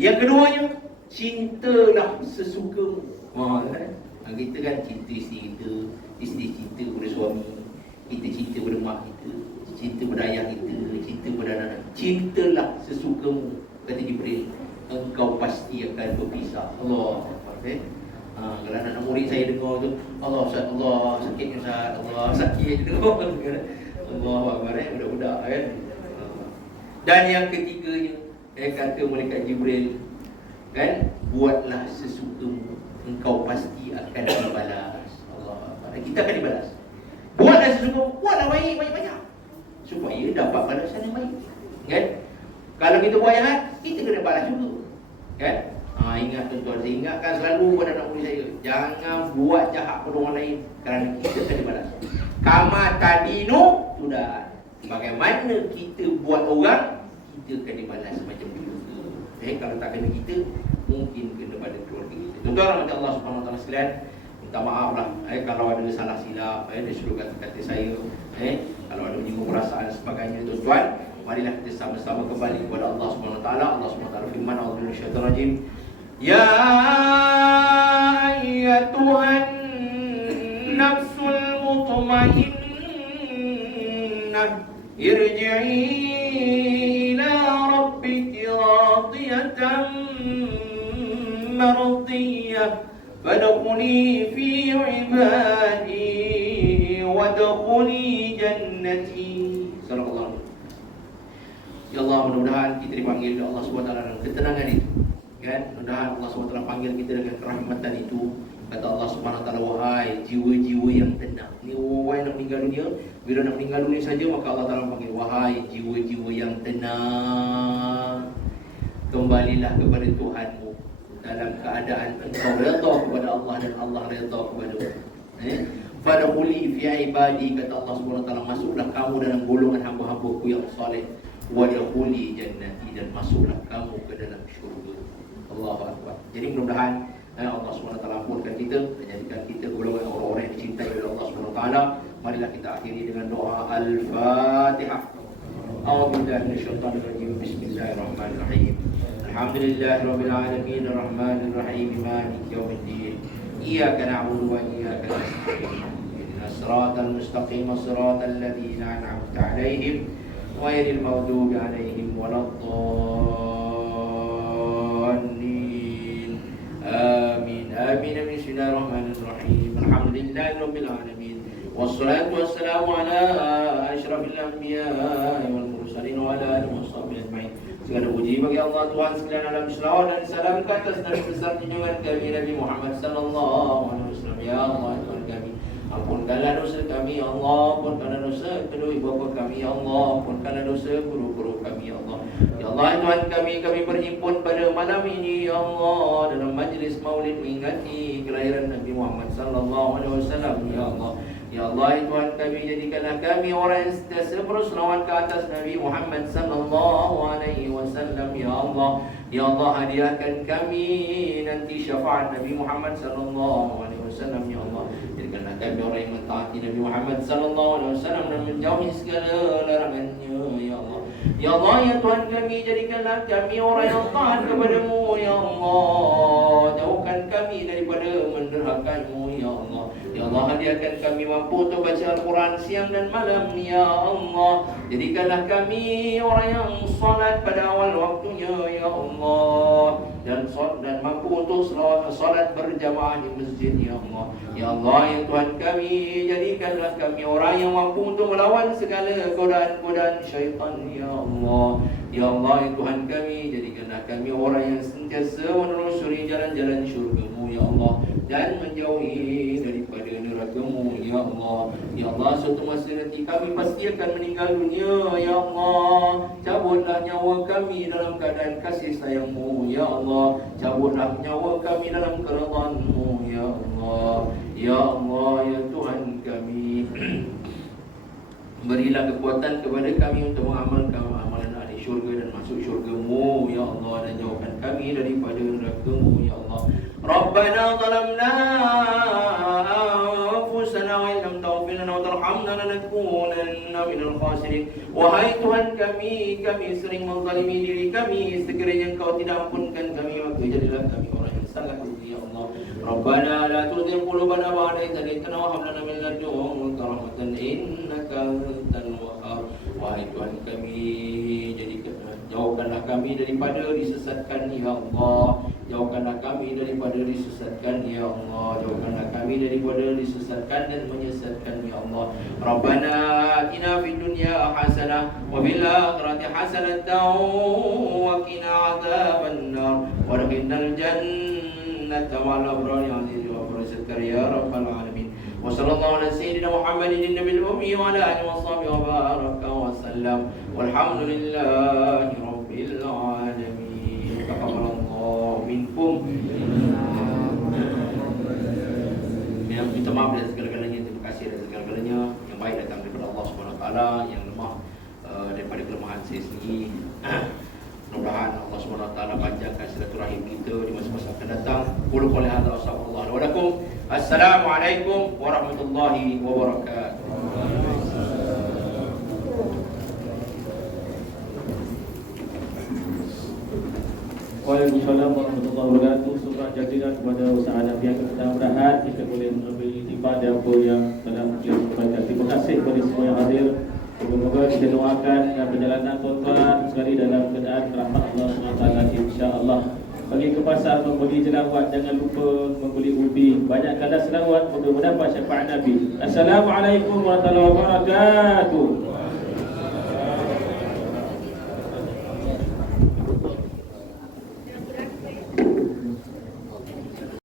Yang keduanya, cintalah sesukamu. Kita kan cinta isteri kita, isteri cinta pada suami, kita cinta pada mak kita, cinta pada ayah kita, cinta pada anak. Cintalah sesukamu, kata Jibril, engkau pasti akan berpisah. Allah Akbar. Kalau anak murid saya dengar tu, Allah Ustaz, Allah sakit Ustaz, Allah sakit dengar. Allah Akbar, budak-budak kan. Dan yang ketiganya, kata malaikat Jibril, kan, buatlah sesukamu, engkau pasti akan dibalas. Allah Akbar. Kita akan dibalas. Buatlah sesukamu, buatlah baik banyak-banyak supaya dapat balasan yang baik. Kan? Kalau kita buat jahat, kita kena balas juga. Kan? Ingat tuan-tuan, saya ingatkan selalu pada anak murid saya, jangan buat jahat pada orang lain kerana kita akan dibalas. Kama tadinu sudah. Bagaimana kita buat orang, kita akan dibalas macam itu. Kalau tak kena kita, mungkin kena pada keluarga kita. Tuan-tuan rahmat Allah Subhanahu wa taala sekalian, minta maaf lah kalau ada salah silap dari seluruh kata-kata saya. Kalau ada menyinggung perasaan sebagainya, tuan-tuan, marilah kita sama-sama kembali kepada Allah Subhanahu wa taala. Allah Subhanahu wa taala firman, a'udzu minasyaitonir rajim. Ya ayyatuhan nafsul mutmainnah irji'i ila rabbiki radiyatan mardiyah fadkhuli fi ibadi wadkhuli jannati. Sallallahu. Ya Allah, mudah-mudahan kita dipanggil oleh Allah SWT dalam ketenangan itu. Kan? Mudah-mudahan Allah SWT panggil kita dengan kerahmatan itu. Kata Allah SWT, wahai jiwa-jiwa yang tenang. Ni wahai nak meninggal dunia. Bila nak meninggal dunia saja, maka Allah Ta'ala panggil, wahai jiwa-jiwa yang tenang, kembalilah kepada Tuhanmu dalam keadaan engkau redha kepada Allah dan Allah redha kepadamu. Fadkhuli fi ibadi, kata Allah SWT, masuklah kamu dalam golongan hamba-hambaku yang saleh. Wadkhuli jannati, dan masuklah kamu ke dalam syurga. Allahu Akbar. Jadi mudah-mudahan Allah SWT ampunkan kita dan jadikan kita golongan orang-orang yang dicintai oleh Allah SWT. Marilah kita akhiri dengan doa Al-Fatihah. A'udzubillahi minasyaitonir rajim. Bismillahirrahmanirrahim. Alhamdulillahirabbil alamin, arrahmanir rahim, maliki yaumiddin. Iyyaka na'budu wa iyyaka nasta'in. Ihdinas siratal mustaqim, siratal ladzina an'amta 'alaihim ghairil maghdubi 'alaihim waladdallin. Amin. Amin. Bismillahirrahmanirrahim. Alhamdulillahirabbil alamin. Wassalatu wassalamu ala asyrafil anbiya'i wal mursalin wa ala alihi washabbihi ajma'in. Segala puji bagi Allah Tuhan sekalian, alam selawat dan salam ke atas Nabi besar junjungan kami Nabi Muhammad sallallahu alaihi wasallam. Ya Allah, Tuhan kami, ampunkanlah dosa kami ya Allah, ampunkanlah dosa kedua ibu bapa kami ya Allah, ampunkanlah dosa guru-guru kami ya Allah. Ya Allah, Tuhan kami berhimpun pada malam ini ya Allah dalam majlis maulid mengingati kelahiran Nabi Muhammad sallallahu alaihi wasallam ya Allah. Ya Allah, Tuhan kami, jadikanlah kami orang yang sentiasa berselawat ke atas Nabi Muhammad sallallahu alaihi wasallam ya Allah. Ya Allah, hadiahkan kami nanti syafaat Nabi Muhammad sallallahu alaihi wasallam ya Allah. Jadikanlah kami orang yang mentaati Nabi Muhammad sallallahu alaihi wasallam dan menjauhi segala larangannya ya Allah. Ya Allah, ya Tuhan kami, jadikanlah kami orang yang taat kepadamu ya Allah. Jauhkan kami daripada menderhaka-Mu ya Allah. Ya Allah, hadiahkan kami mampu untuk baca Al-Quran siang dan malam. Ya Allah, jadikanlah kami orang yang salat pada awal waktunya. Ya Allah, dan mampu untuk salat berjamaah di masjid. Ya Allah, ya Allah, ya Tuhan kami, jadikanlah kami orang yang mampu untuk melawan segala godaan-godaan syaitan. Ya Allah, ya Allah, ya Tuhan kami, jadikanlah kami orang yang sentiasa menelusuri jalan-jalan syurga-Mu. Ya Allah, dan menjauhi daripada neraka-Mu. Ya Allah, ya Allah, suatu masa nanti kami pasti akan meninggal dunia. Ya Allah, cabutlah nyawa kami dalam keadaan kasih sayang-Mu. Ya Allah, cabutlah nyawa kami dalam keridhaan-Mu. Ya Allah, ya Allah, ya Tuhan kami, berilah kekuatan kepada kami untuk mengamalkan amalan ahli syurga dan masuk syurga-Mu. Ya Allah, dan jauhkan kami daripada neraka-Mu. Ya Allah, Rabbana zalamna anfusana wa illam taghfir lana wa tarhamna lanakunanna minal khasirin. Wahai Tuhan kami sering menzalimi diri kami. Sekiranya Engkau tidak ampunkan kami, maka jadilah kami orang yang sangat rugi. Ya Allah, Rabbana la tuzigh qulubana ba'da idh hadaytana wa hab lana min ladunka rahmatan innaka antal wahhab. Wahai Tuhan kami, jauhkanlah kami daripada disesatkan. Ya Allah, jauhkanlah kami daripada disesatkan. Ya Allah, jauhkanlah kami daripada disesatkan dan menyesatkan. Ya Allah, Rabbana atina fid dunya hasanah wa fil akhirati hasanatan wa qina adzaban nar wa adkhilnal jannata ma'al abrar ya aziz wa ghafur ya rabbal alamin. Wa sallallahu ala sayyidina Muhammadin nabiyil ummi wa ala alihi wa sahbihi wa baraka wa sallam. Walhamdulillahi rabbil alamin. Taqabbalallahu minkum. Yang minta maaf dan segala-galanya, terima kasih dan segala-galanya. Yang baik datang daripada Allah Subhanahu wa taala, yang lemah daripada kelemahan saya sendiri. Mudah-mudahan Allah Subhanahu wa taala panjangkan silaturahim kita di masa-masa akan datang. Qul qul hadza wa sallallahu wa lakum. Assalamualaikum warahmatullahi wabarakatuh. Waalaikumsalam warahmatullahi wabarakatuh. Surah jazilah kepada usaha Nabi yang mudah-mudahan kita boleh mengambil iktifad apa yang telah kita sampaikan. Terima kasih kepada semua yang hadir. Semoga kita doakan perjalanan tuan-tuan sekali dalam keadaan rahmat Allah SWT, insya-Allah. Pergi ke pasar membeli jelawat, jangan lupa membeli ubi. Banyakkanlah selawat untuk mendapat syafaat Nabi. Assalamualaikum warahmatullahi wabarakatuh.